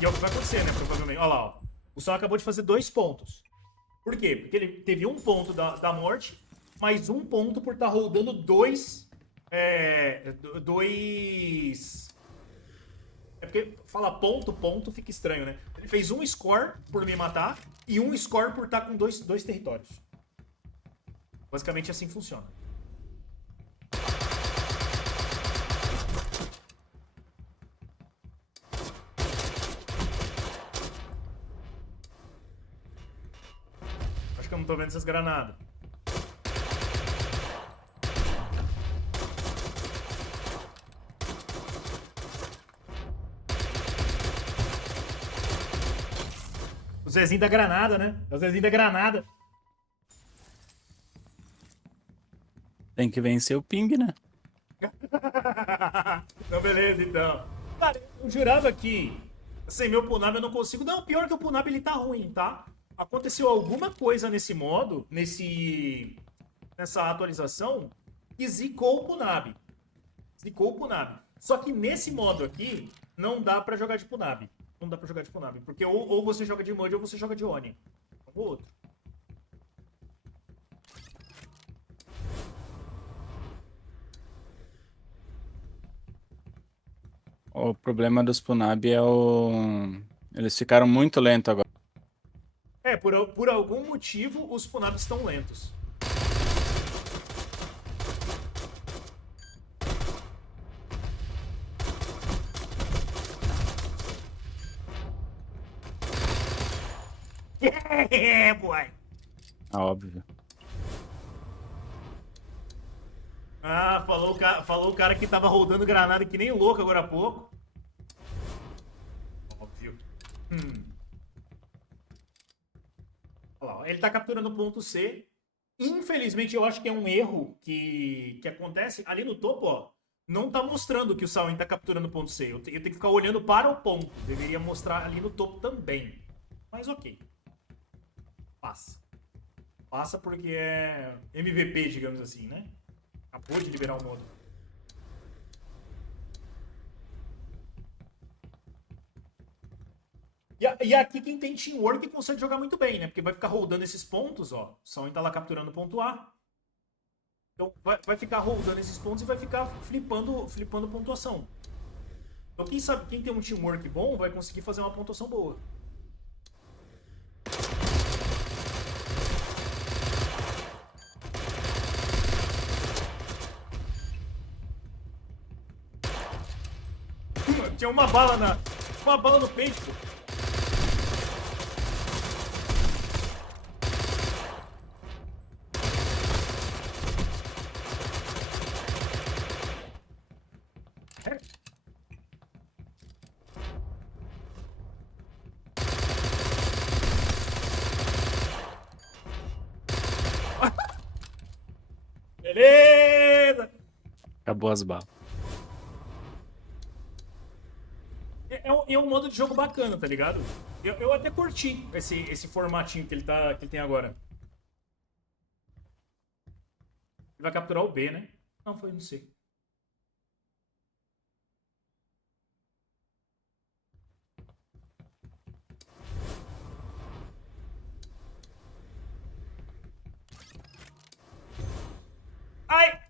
E é o que vai acontecer, né, provavelmente. Olha lá, ó. O Salwin acabou de fazer 2 pontos. Por quê? Porque ele teve 1 ponto da morte mais 1 ponto por estar rodando dois. Dois. É porque falar ponto, ponto fica estranho, né? Ele fez 1 score por me matar e 1 score por estar com dois territórios. Basicamente assim funciona. Acho que eu não tô vendo essas granadas. O Zezinho da granada, né? É o Zezinho da granada. Tem que vencer o ping, né? Então, beleza, então. Cara, eu jurava que sem meu Punab eu não consigo. Não, pior que o Punab ele tá ruim, tá? Aconteceu alguma coisa nesse modo, nessa atualização, que zicou o Punab. Zicou o Punab. Só que nesse modo aqui, não dá pra jogar de Punab. Não dá pra jogar de Punab. Porque ou você joga de Mud ou você joga de Oni. Um ou outro. O problema dos Punab é o... Eles ficaram muito lentos agora. Por algum motivo, os Punabs estão lentos. Yeah, boy! Ah, óbvio. Ah, falou o cara que tava rodando granada que nem louco agora há pouco. Óbvio. Olha lá, ele tá capturando o ponto C. Infelizmente, eu acho que é um erro que acontece ali no topo, ó. Não tá mostrando que o Sawen tá capturando o ponto C. Eu tenho que ficar olhando para o ponto. Deveria mostrar ali no topo também. Mas ok. Passa. Passa porque é MVP, digamos assim, né? Acabou de liberar o modo. E aqui quem tem teamwork consegue jogar muito bem, né? Porque vai ficar rodando esses pontos, ó. O Sawen tá lá capturando o ponto A. Então vai ficar rodando esses pontos e vai ficar flipando pontuação. Então quem sabe, quem tem um teamwork bom vai conseguir fazer uma pontuação boa. Tinha uma bala no peito, pô. Beleza! Acabou as balas. É um modo de jogo bacana, tá ligado? Eu até curti esse formatinho que ele tem agora. Ele vai capturar o B, né? Não, foi no C. Ai!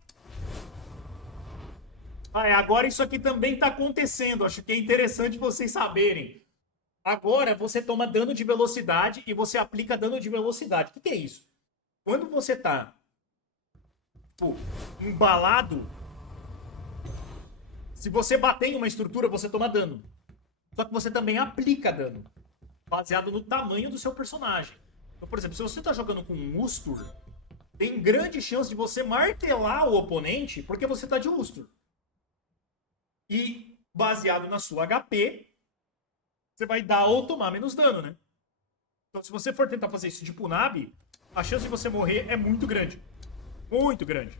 Ai, agora isso aqui também tá acontecendo. Acho que é interessante vocês saberem. Agora você toma dano de velocidade e você aplica dano de velocidade. O que é isso? Quando você tá tipo, embalado, se você bater em uma estrutura, você toma dano. Só que você também aplica dano, baseado no tamanho do seu personagem. Então, por exemplo, se você tá jogando com um Ustur, tem grande chance de você martelar o oponente porque você tá de Ustur. E baseado na sua HP, você vai dar ou tomar menos dano, né? Então, se você for tentar fazer isso de Punab, a chance de você morrer é muito grande. Muito grande.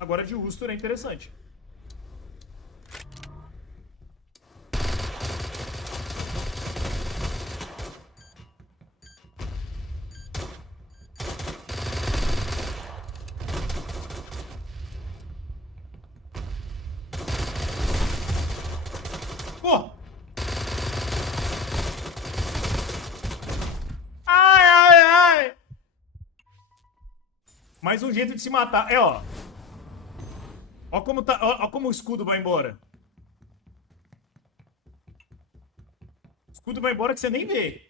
Agora de Ustur é interessante. Pô! Ai, ai, ai! Mais um jeito de se matar. É, ó. Ó como, tá, ó como o escudo vai embora. O escudo vai embora que você nem vê.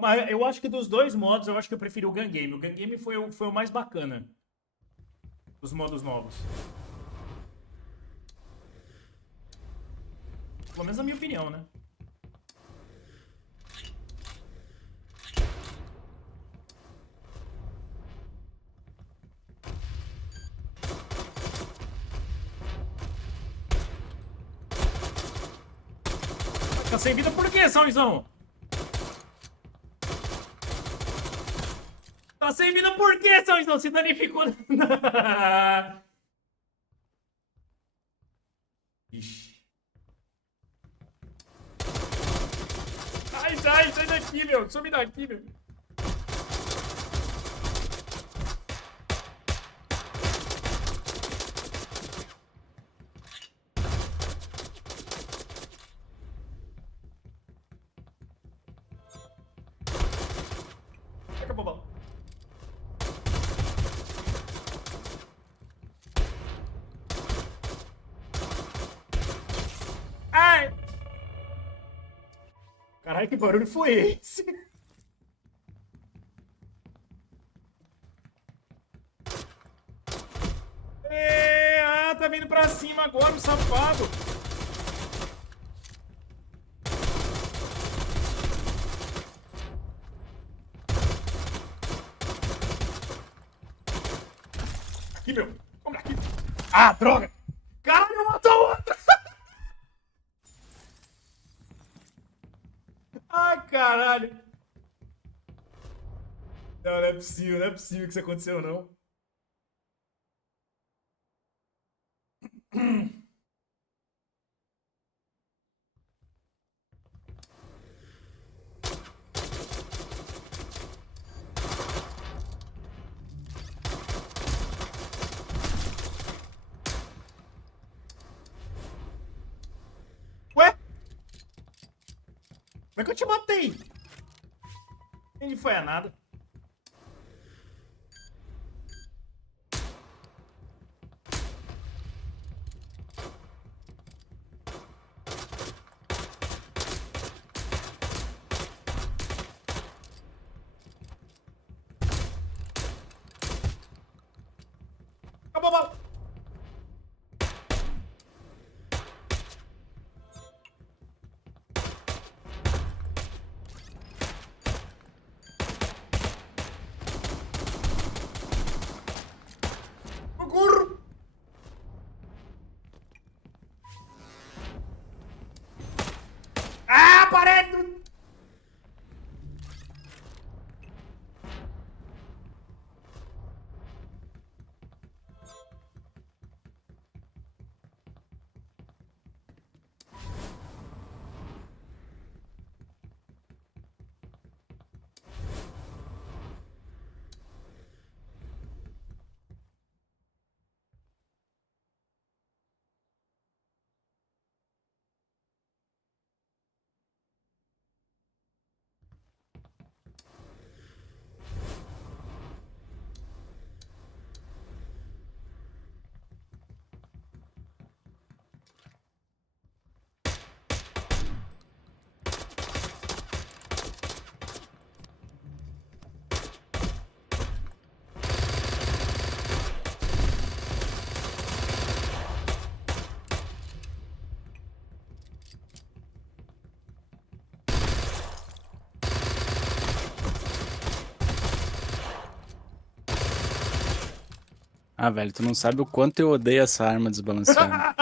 Mas eu acho que dos dois modos, eu acho que eu preferi o Gun Game. O Gun Game foi o mais bacana dos modos novos. Pelo menos na minha opinião, né? Tá sem vida por quê, Sãozão? Tá sem vida por quê, Sãozão? Se danificou. Ixi. Ai, sai daqui, meu. Some daqui, meu. Acabou a bala. Ai! Caralho, que barulho foi esse? Tá vindo pra cima agora, o safado. Aqui, meu. Vamos aqui. Ah, droga. Caralho, matou outro. Ai, caralho. Não é possível, não é possível que isso aconteceu, não. Ué? Como é que eu te matei? Onde foi a nada? Acabou a bala. Ah, velho, tu não sabe o quanto eu odeio essa arma desbalanceada.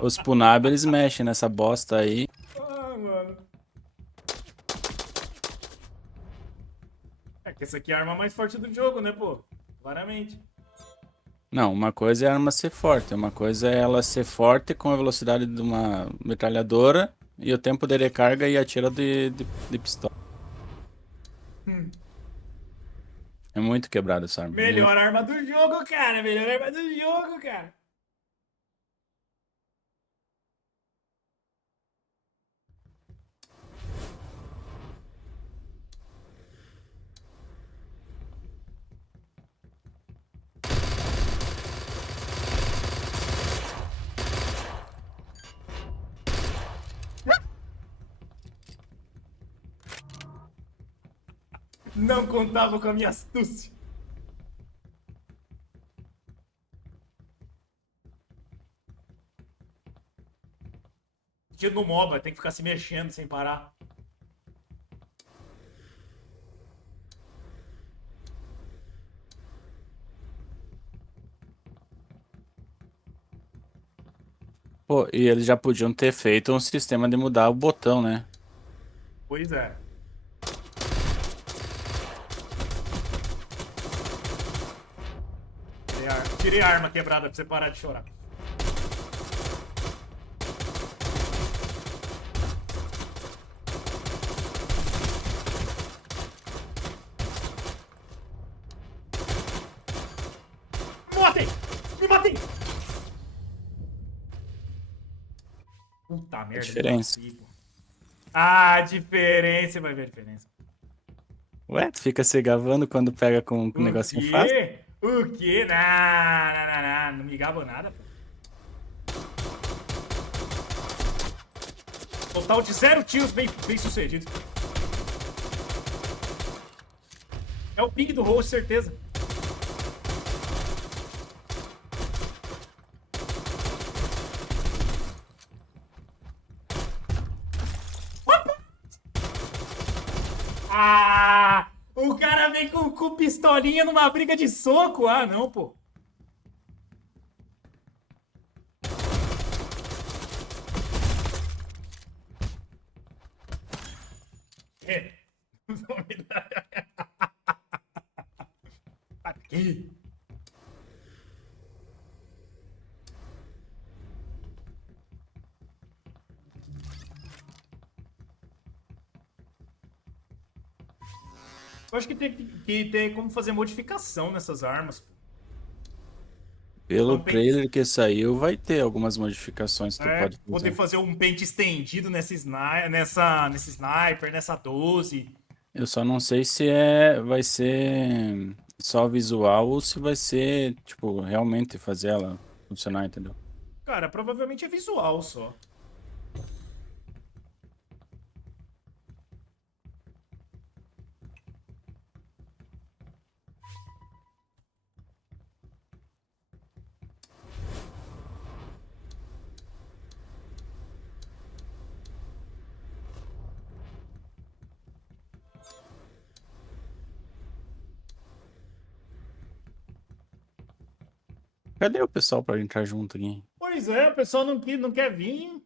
Os Punab, eles mexem nessa bosta aí. Ah, mano. É que essa aqui é a arma mais forte do jogo, né, pô? Claramente. Não, uma coisa é a arma ser forte, uma coisa é ela ser forte com a velocidade de uma metralhadora e o tempo de recarga e atira de pistola. Hum. É muito quebrada essa arma, muito. Melhor arma do jogo, cara. Melhor arma do jogo, cara. Não contava com a minha astúcia. Tiro no MOBA, tem que ficar se mexendo sem parar. Pô, e eles já podiam ter feito um sistema de mudar o botão, né? Pois é. Tirei a arma quebrada pra você parar de chorar. Me matei! Me matei! Puta A merda, me diferença. lasquei, pô. Ah, a diferença. Você vai ver a diferença. Ué, tu fica se gavando quando pega com um O negocinho fácil? quê? O quê? Não, não, não, não. Não me gabo nada, pô. Total de 0 tiros bem sucedidos. É o ping do host, certeza. Ah! O cara vem com pistolinha numa briga de soco. Ah, não, pô. É. Aqui. Eu acho que tem que ter como fazer modificação nessas armas. Pô. Pelo Então, trailer que saiu, vai ter algumas modificações que tu pode poder fazer. fazer um pente estendido nesse sniper, nessa 12. Eu só não sei se vai ser só visual ou se vai ser, tipo, realmente fazer ela funcionar, entendeu? Cara, provavelmente é visual só. Cadê o pessoal pra entrar junto aqui? Pois é, o pessoal não quer vir.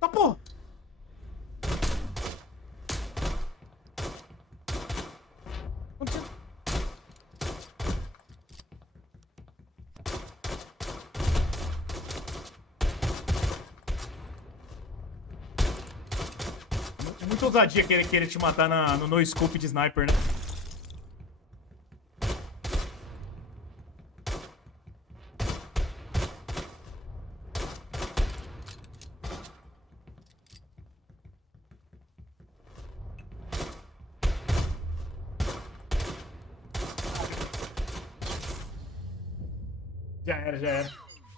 Tá, pô. É muita ousadia querer te matar no no scope de sniper, né? Já era, já era.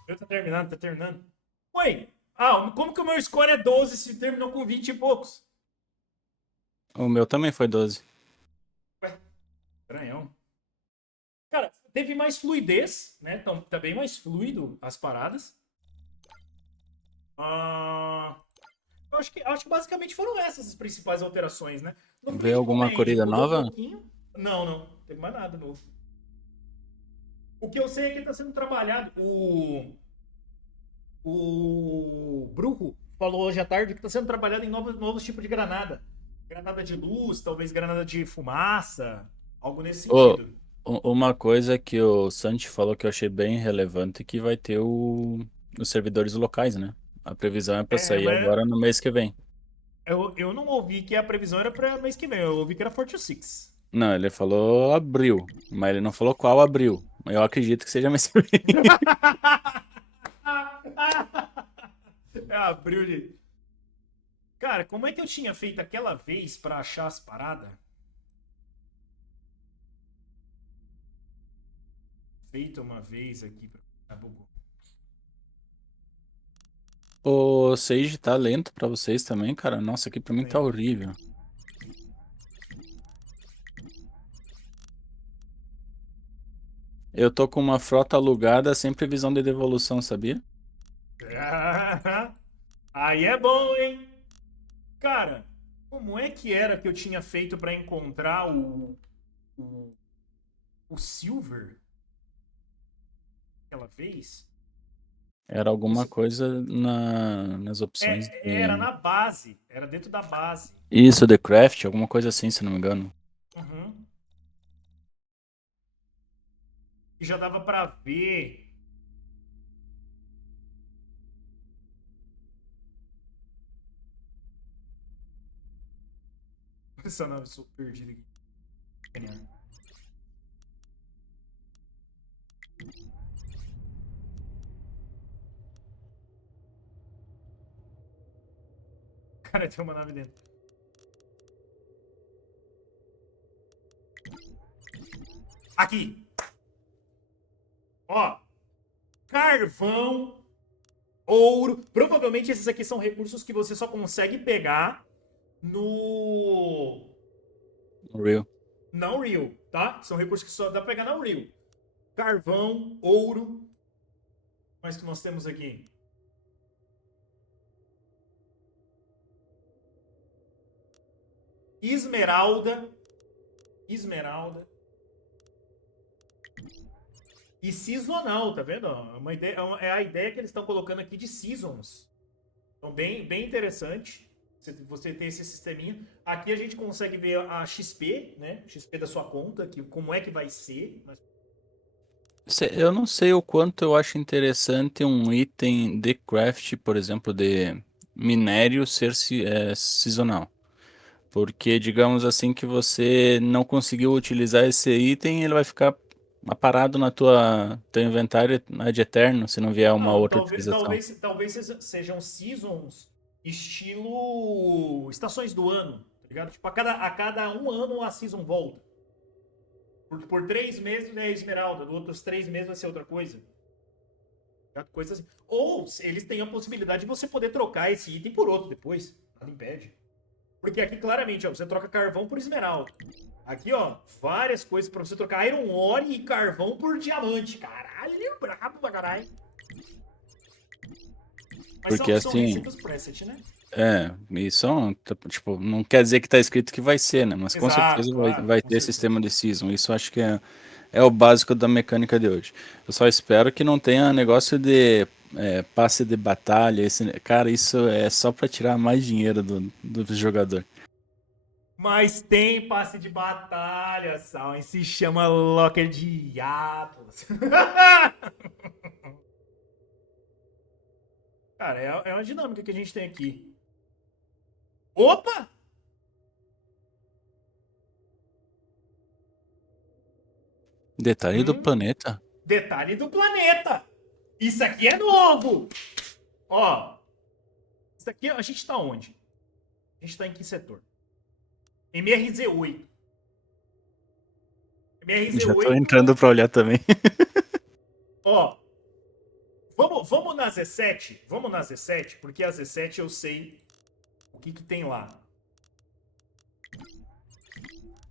Eu tô terminando, tá terminando. Oi! Ah, como que o meu score é 12 se terminou com 20 e poucos? O meu também foi 12. Ué, estranhão. Cara, teve mais fluidez, né? Então, tá bem mais fluido as paradas. acho que basicamente foram essas as principais alterações, né? No Vê Fleet alguma Command corrida mudou um nova? pouquinho. Não, não. Não teve mais nada novo. O que eu sei é que está sendo trabalhado. O Bruco falou hoje à tarde que está sendo trabalhado em novos tipos de granada. Granada de luz, talvez granada de fumaça, algo nesse Ô, sentido. uma coisa que o Santi falou que eu achei bem relevante é que vai ter os servidores locais, né? A previsão é para É, sair mas agora no mês que vem. eu não ouvi que a previsão era para mês que vem, eu ouvi que era Forte 6. Não, ele falou abril, mas ele não falou qual abril. Eu acredito que seja mês que vem. É abril de. Cara, como é que eu tinha feito aquela vez pra achar as paradas? Feito uma vez aqui pra. Ah, bugou. O Sage tá lento pra vocês também, cara? Nossa, aqui pra mim tá Lento. horrível. Eu tô com uma frota alugada sem previsão de devolução, sabia? Aí é bom, hein? Cara, como é que era que eu tinha feito pra encontrar o, o Silver aquela vez? Era alguma Você- coisa nas opções Era de. na base, era dentro da base. Isso, The Craft, alguma coisa assim, se não me engano. Uhum. E já dava pra ver. Essa nave sou perdida aqui. Genial. Cara, tem uma nave dentro. Aqui! Ó, carvão, ouro. Provavelmente esses aqui são recursos que você só consegue pegar no. Real. Não Real, tá? São recursos que só dá pra pegar na Real. Carvão, ouro. Mas que nós temos aqui? Esmeralda. Esmeralda. E seasonal, tá vendo? É a ideia que eles estão colocando aqui de seasons. Então, bem interessante. Você ter esse sisteminha. Aqui a gente consegue ver a XP, né? XP da sua conta, que, como é que vai ser. Eu não sei o quanto eu acho interessante um item de craft, por exemplo, de minério ser sazonal. Porque, digamos assim, que você não conseguiu utilizar esse item, ele vai ficar parado na teu inventário ad eterno, se não vier uma Não, outra talvez, utilização. talvez, talvez sejam seasons estilo estações do ano, tá ligado? Tipo, a cada um ano a season volta. Por 3 meses é esmeralda, nos outros 3 meses vai ser outra coisa. Coisa assim. Ou eles têm a possibilidade de você poder trocar esse item por outro depois. Nada impede. Porque aqui claramente, ó, você troca carvão por esmeralda. Aqui, ó, várias coisas pra você trocar iron ore e carvão por diamante. Caralho, brabo pra caralho. Mas Porque são assim, receitas preset, né? isso tipo, não quer dizer que tá escrito que vai ser, né? Mas com Exato, certeza vai, claro, vai com ter certeza. sistema de season. Isso acho que é o básico da mecânica de hoje. Eu só espero que não tenha negócio de passe de batalha. Cara, isso é só pra tirar mais dinheiro do jogador. Mas tem passe de batalha, Sal, e se chama Locker de Atlas. Cara, é uma dinâmica que a gente tem aqui. Opa! Detalhe do planeta. Detalhe do planeta. Isso aqui é novo. Ó, isso aqui a gente tá onde? A gente tá em que setor? MRZ8. Já tô MRZ8, entrando pra olhar também. ó. Vamos na Z7? Vamos na Z7, porque a Z7 eu sei o que tem lá.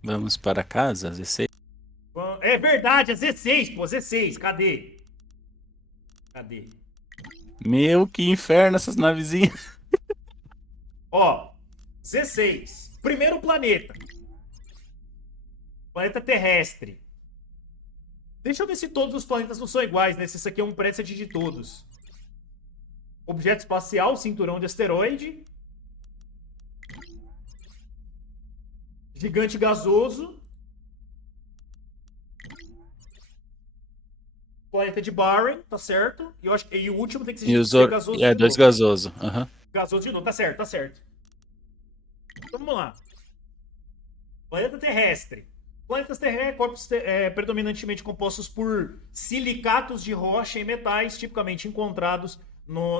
Vamos para casa, 16. É verdade, a Z6, pô, Z6, cadê? Cadê? Meu, que inferno essas navezinhas. Ó, 16. Primeiro planeta. Planeta terrestre. Deixa eu ver se todos os planetas não são iguais, né? Se isso aqui é um preset de todos. Objeto espacial, cinturão de asteroide. Gigante gasoso. Planeta de Barren, tá certo. E o último tem que ser gasoso de dois novo. gasoso. Uhum. Gasoso de novo, tá certo, tá certo. Então vamos lá. Planeta terrestre. Planetas terrestres, corpos predominantemente compostos por silicatos de rocha e metais, tipicamente encontrados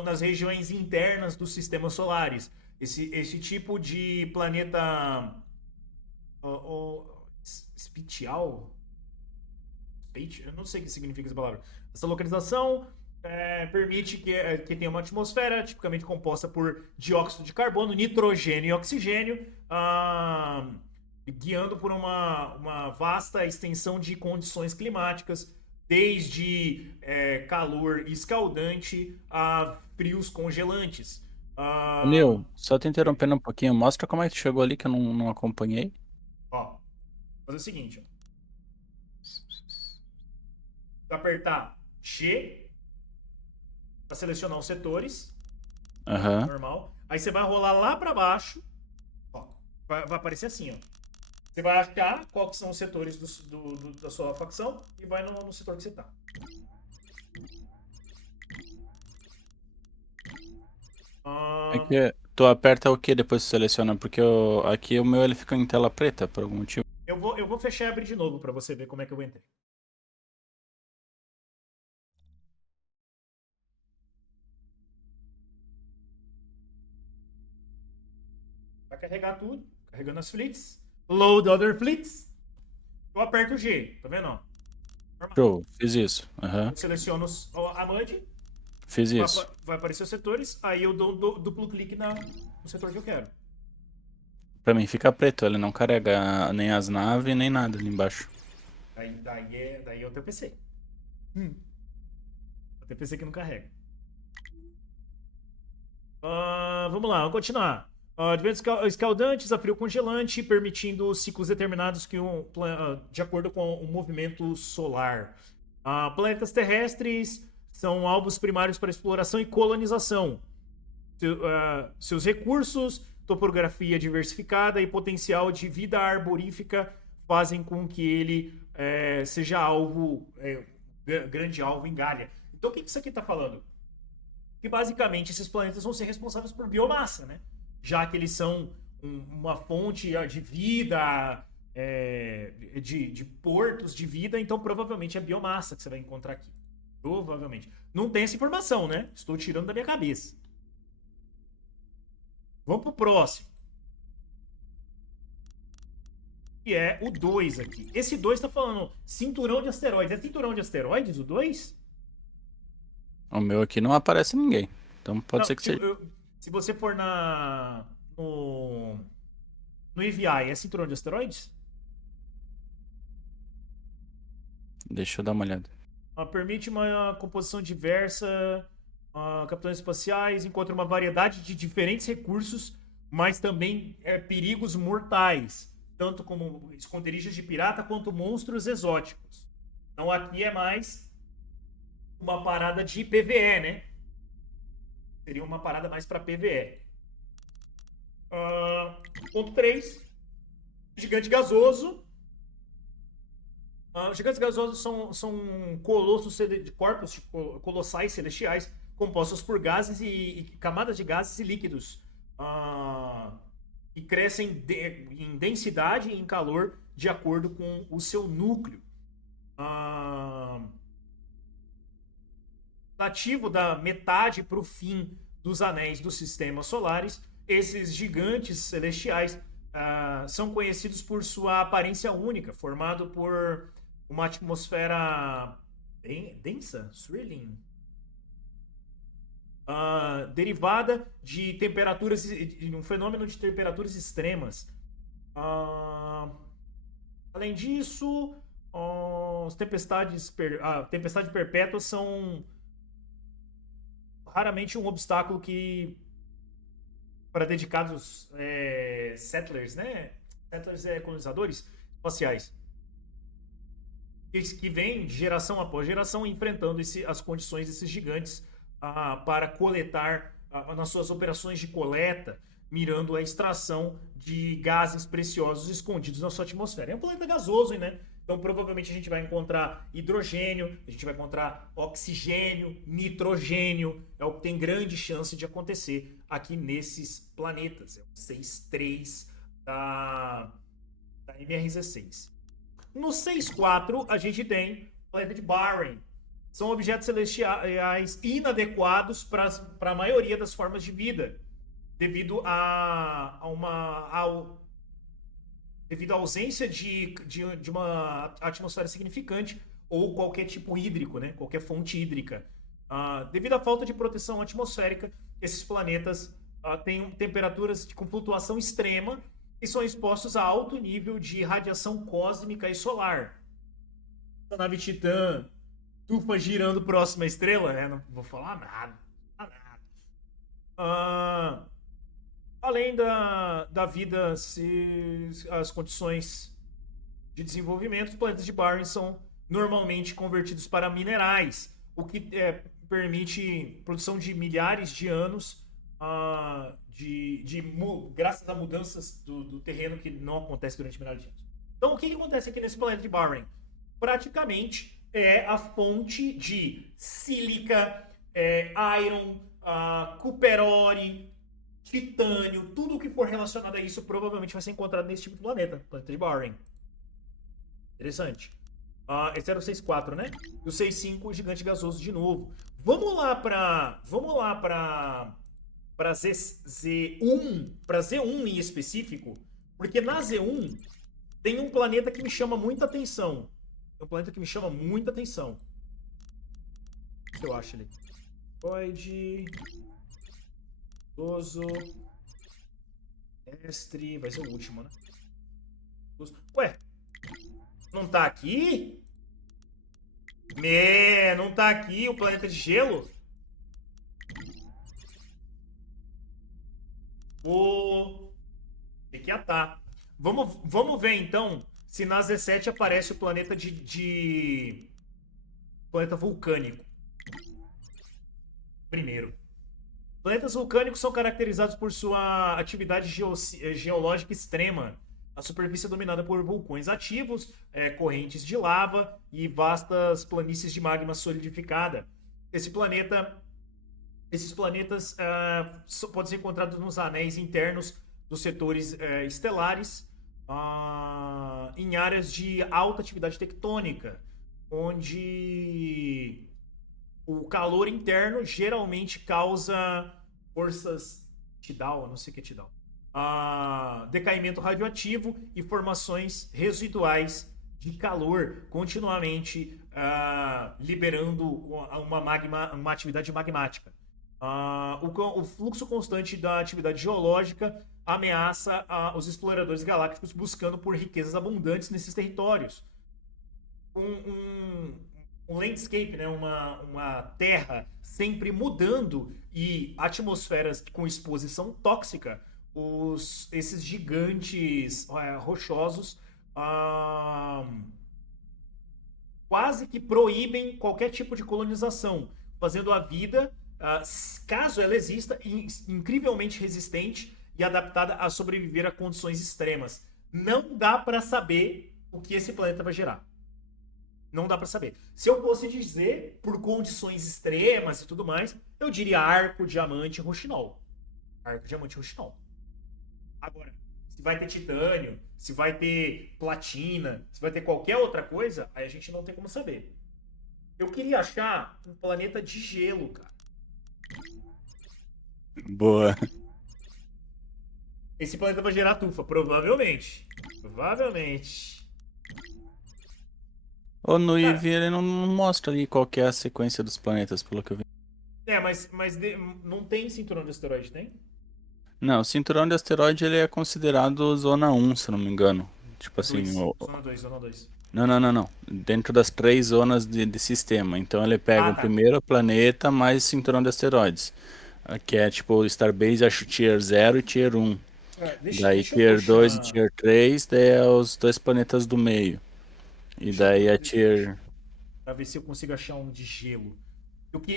nas regiões internas dos sistemas solares. Esse tipo de planeta especial, eu não sei o que significa essa palavra. Essa localização permite que tenha uma atmosfera tipicamente composta por dióxido de carbono, nitrogênio e oxigênio, guiando por uma vasta extensão de condições climáticas, desde calor escaldante a frios congelantes. Nil, só te interrompendo um pouquinho, mostra como é que tu chegou ali que eu não acompanhei. Ó, fazer o seguinte, ó. Apertar G para selecionar os setores. Aham. Normal. Aí você vai rolar lá para baixo. Ó, vai aparecer assim, ó. Você vai achar quais são os setores da sua facção e vai no setor que você tá. É que tu aperta o que depois tu seleciona? Porque aqui o meu ele fica em tela preta por algum motivo. Eu vou fechar e abrir de novo para você ver como é que eu entrei. Vai carregar tudo. Carregando as fleets. Load other fleets. Eu aperto o G. Tá vendo? Normal. Show, fiz isso. Eu seleciono a MUD. Fiz isso. Vai aparecer os setores. Aí eu dou duplo clique no setor que eu quero. Pra mim fica preto, ele não carrega nem as naves, nem nada ali embaixo. Daí é o teu PC. O teu PC que não carrega. Vamos lá, vamos continuar. Eventos escaldantes a frio congelante, permitindo ciclos determinados de acordo com o movimento solar. Planetas terrestres são alvos primários para exploração e colonização. Seus recursos, topografia diversificada e potencial de vida arborífica fazem com que ele seja grande alvo em Gaia. Então o que isso aqui está falando? Que basicamente esses planetas vão ser responsáveis por biomassa, né? Já que eles são uma fonte de vida, de portos de vida, então provavelmente é biomassa que você vai encontrar aqui. Provavelmente. Não tem essa informação, né? Estou tirando da minha cabeça. Vamos pro próximo. Que é o 2 aqui. Esse 2 está falando cinturão de asteroides. É cinturão de asteroides o 2? O meu aqui não aparece ninguém. Então pode ser que seja. Se você for no EVI, é cinturão de asteroides? Deixa eu dar uma olhada. Permite uma composição diversa. Capitães espaciais encontram uma variedade de diferentes recursos, mas também perigos mortais, tanto como esconderijos de pirata quanto monstros exóticos. Então aqui é mais uma parada de PvE, né? Seria uma parada mais para PvE. Ponto 3. Gigante gasoso. Gigantes gasosos são colossos de corpos colossais celestiais compostos por gases e camadas de gases e líquidos que crescem em densidade e em calor de acordo com o seu núcleo. Nativo da metade para o fim dos anéis dos sistemas solares, esses gigantes celestiais são conhecidos por sua aparência única, formado por uma atmosfera densa, swirling, derivada de temperaturas, de um fenômeno de temperaturas extremas. Além disso, as tempestades perpétuas são raramente um obstáculo que para dedicados settlers, né? Settlers colonizadores espaciais. Que vem geração após geração enfrentando as condições desses gigantes para coletar nas suas operações de coleta, mirando a extração de gases preciosos escondidos na sua atmosfera. É um planeta gasoso, né? Então provavelmente a gente vai encontrar hidrogênio, a gente vai encontrar oxigênio, nitrogênio. É o que tem grande chance de acontecer aqui nesses planetas. É o 6.3 da MR16. No 6.4, a gente tem o planeta de Barren. São objetos celestiais inadequados para a maioria das formas de vida, devido à ausência de uma atmosfera significante ou qualquer tipo hídrico, né? Qualquer fonte hídrica. Devido à falta de proteção atmosférica, esses planetas têm temperaturas com flutuação extrema e são expostos a alto nível de radiação cósmica e solar. A nave Titã tufa girando próxima à estrela, né? Não vou falar nada. Além da vida, as condições de desenvolvimento, os planetas de Barren são normalmente convertidos para minerais, o que permite produção de milhares de anos graças a mudanças do terreno que não acontece durante milhares de anos. Então, o que acontece aqui nesse planeta de Barren? Praticamente é a fonte de sílica, iron, cuperore, titânio, tudo que for relacionado a isso provavelmente vai ser encontrado nesse tipo de planeta de Barren. Interessante. Esse era o 6.4, né? E o 6.5, o gigante gasoso de novo. Vamos lá para Z1, para Z1 em específico, porque na Z1 tem um planeta que me chama muita atenção. É um planeta que me chama muita atenção. O que eu acho ali? Void. Gozo. Mestre. Vai ser o último, né? Ué. Não tá aqui? Não tá aqui o planeta de gelo? Tem que atar. Vamos ver então se na Z7 aparece o planeta planeta vulcânico. Primeiro. Planetas vulcânicos são caracterizados por sua atividade geológica extrema. A superfície é dominada por vulcões ativos, correntes de lava e vastas planícies de magma solidificada. Esses planetas podem ser encontrados nos anéis internos dos setores estelares, em áreas de alta atividade tectônica, onde o calor interno geralmente causa forças Tidal, não sei o que é Tidal, decaimento radioativo e formações residuais de calor, continuamente liberando uma atividade magmática. O fluxo constante da atividade geológica ameaça os exploradores galácticos buscando por riquezas abundantes nesses territórios. Um landscape, né? uma terra sempre mudando e atmosferas com exposição tóxica, esses gigantes rochosos quase que proíbem qualquer tipo de colonização, fazendo a vida, caso ela exista, incrivelmente resistente e adaptada a sobreviver a condições extremas. Não dá para saber o que esse planeta vai gerar. Não dá para saber. Se eu fosse dizer por condições extremas e tudo mais, eu diria arco, diamante, roxinol. Arco, diamante, roxinol. Agora, se vai ter titânio, se vai ter platina, se vai ter qualquer outra coisa, aí a gente não tem como saber. Eu queria achar um planeta de gelo, cara. Boa. Esse planeta vai gerar tufa, provavelmente. Provavelmente. No Eve ele não mostra ali qual que é a sequência dos planetas, pelo que eu vi. Mas não tem cinturão de asteroide, tem? Não, o cinturão de asteroide ele é considerado zona 1, se eu não me engano. Tipo assim, Zona 2, zona 2. Não. Dentro das 3 zonas de sistema. Então ele pega o Tá. primeiro planeta mais cinturão de asteroides. Que é tipo Starbase, acho Tier 0 e Tier 1. Daí Deixa eu Tier 2 e puxar Tier 3, daí é os dois planetas do meio. E daí a Tier. para ver se eu consigo achar um de gelo.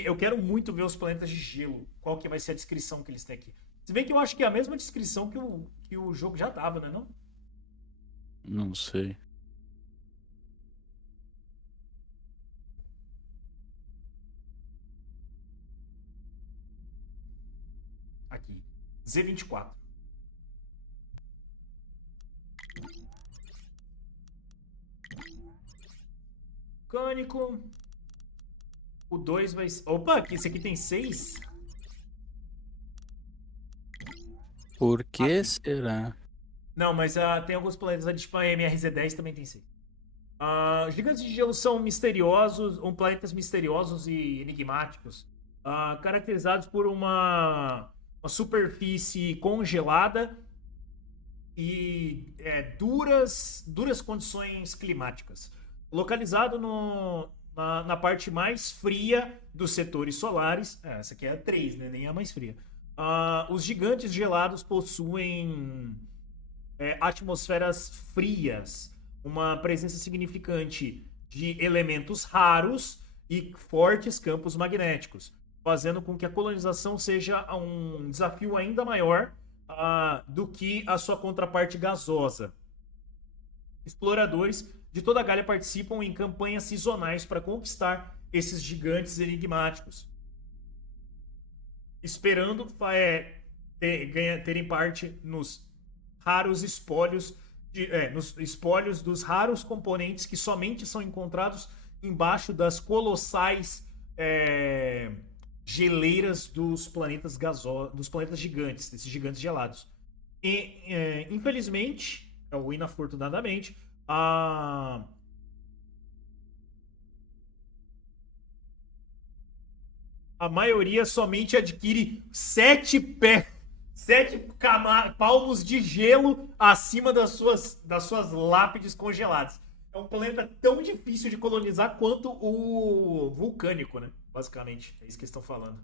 Eu quero muito ver os planetas de gelo. Qual que vai ser a descrição que eles têm aqui. Se bem que eu acho que é a mesma descrição que o jogo já dava, né? Não? Não sei. Aqui. Z24. Vulcânico. O 2 vai ser. Opa, esse aqui tem 6. Por que Aqui. será? Não, mas tem alguns planetas, tipo a MRZ10 também tem 6. Gigantes de gelo são misteriosos, planetas misteriosos e enigmáticos, caracterizados por uma superfície congelada e duras condições climáticas. Localizado na parte mais fria dos setores solares, essa aqui é a 3, né? Nem a mais fria. Os gigantes gelados possuem atmosferas frias, uma presença significante de elementos raros e fortes campos magnéticos, fazendo com que a colonização seja um desafio ainda maior do que a sua contraparte gasosa. Exploradores de toda a Gália participam em campanhas sazonais para conquistar esses gigantes enigmáticos, esperando terem parte nos espólios dos raros componentes que somente são encontrados embaixo das colossais geleiras dos planetas dos planetas gigantes, desses gigantes gelados. E, infelizmente, ou inafortunadamente, a maioria somente adquire 7 palmos de gelo acima das suas lápides congeladas. É um planeta tão difícil de colonizar quanto o vulcânico, né? Basicamente, é isso que eles estão falando.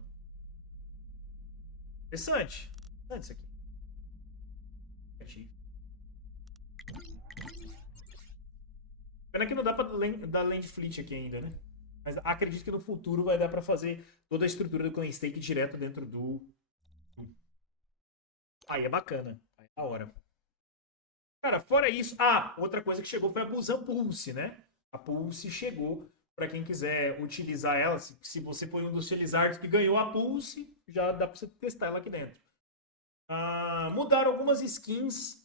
Interessante. Interessante isso aqui. Pena que não dá pra dar Land Fleet aqui ainda, né? Mas acredito que no futuro vai dar pra fazer toda a estrutura do Clan Stake direto dentro do. Aí é bacana. Aí é da hora. Cara, fora isso. Outra coisa que chegou foi a Busan Pulse, né? A Pulse chegou. Pra quem quiser utilizar ela, se você foi um dos Felizardos que ganhou a Pulse, já dá pra você testar ela aqui dentro. Mudaram algumas skins.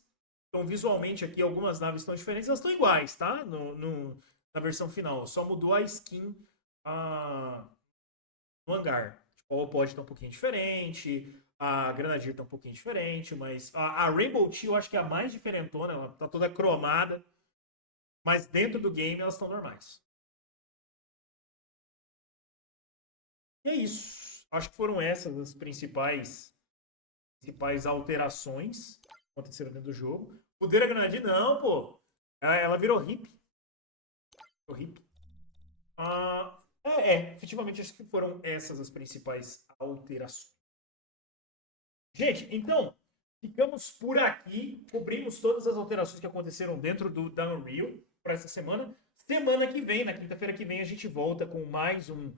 Então, visualmente aqui, algumas naves estão diferentes. Elas estão iguais, tá? Na versão final. Só mudou a skin no hangar. Tipo, o pod tá um pouquinho diferente. A Grenadier tá um pouquinho diferente. Mas a Rainbow Teal eu acho que é a mais diferentona. Ela tá toda cromada. Mas dentro do game elas estão normais. E é isso. Acho que foram essas as principais alterações que aconteceram dentro do jogo. Poder Grenadier, não, pô. Ela virou hippie. Virou hippie. Efetivamente acho que foram essas as principais alterações. Gente, então, ficamos por aqui. Cobrimos todas as alterações que aconteceram dentro da Unreal para essa semana. Semana que vem, na quinta-feira que vem, a gente volta com mais um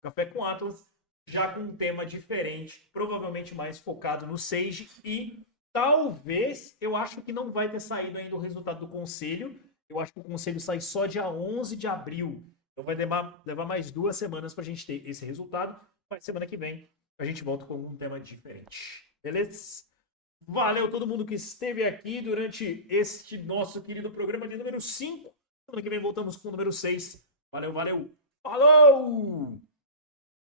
Café com Atlas, já com um tema diferente, provavelmente mais focado no Sage. E talvez, eu acho que não vai ter saído ainda o resultado do conselho. Eu acho que o conselho sai só dia 11 de abril. Então vai levar mais 2 semanas para a gente ter esse resultado. Mas semana que vem a gente volta com um tema diferente. Beleza? Valeu todo mundo que esteve aqui durante este nosso querido programa de número 5. Semana que vem voltamos com o número 6. Valeu, valeu. Falou!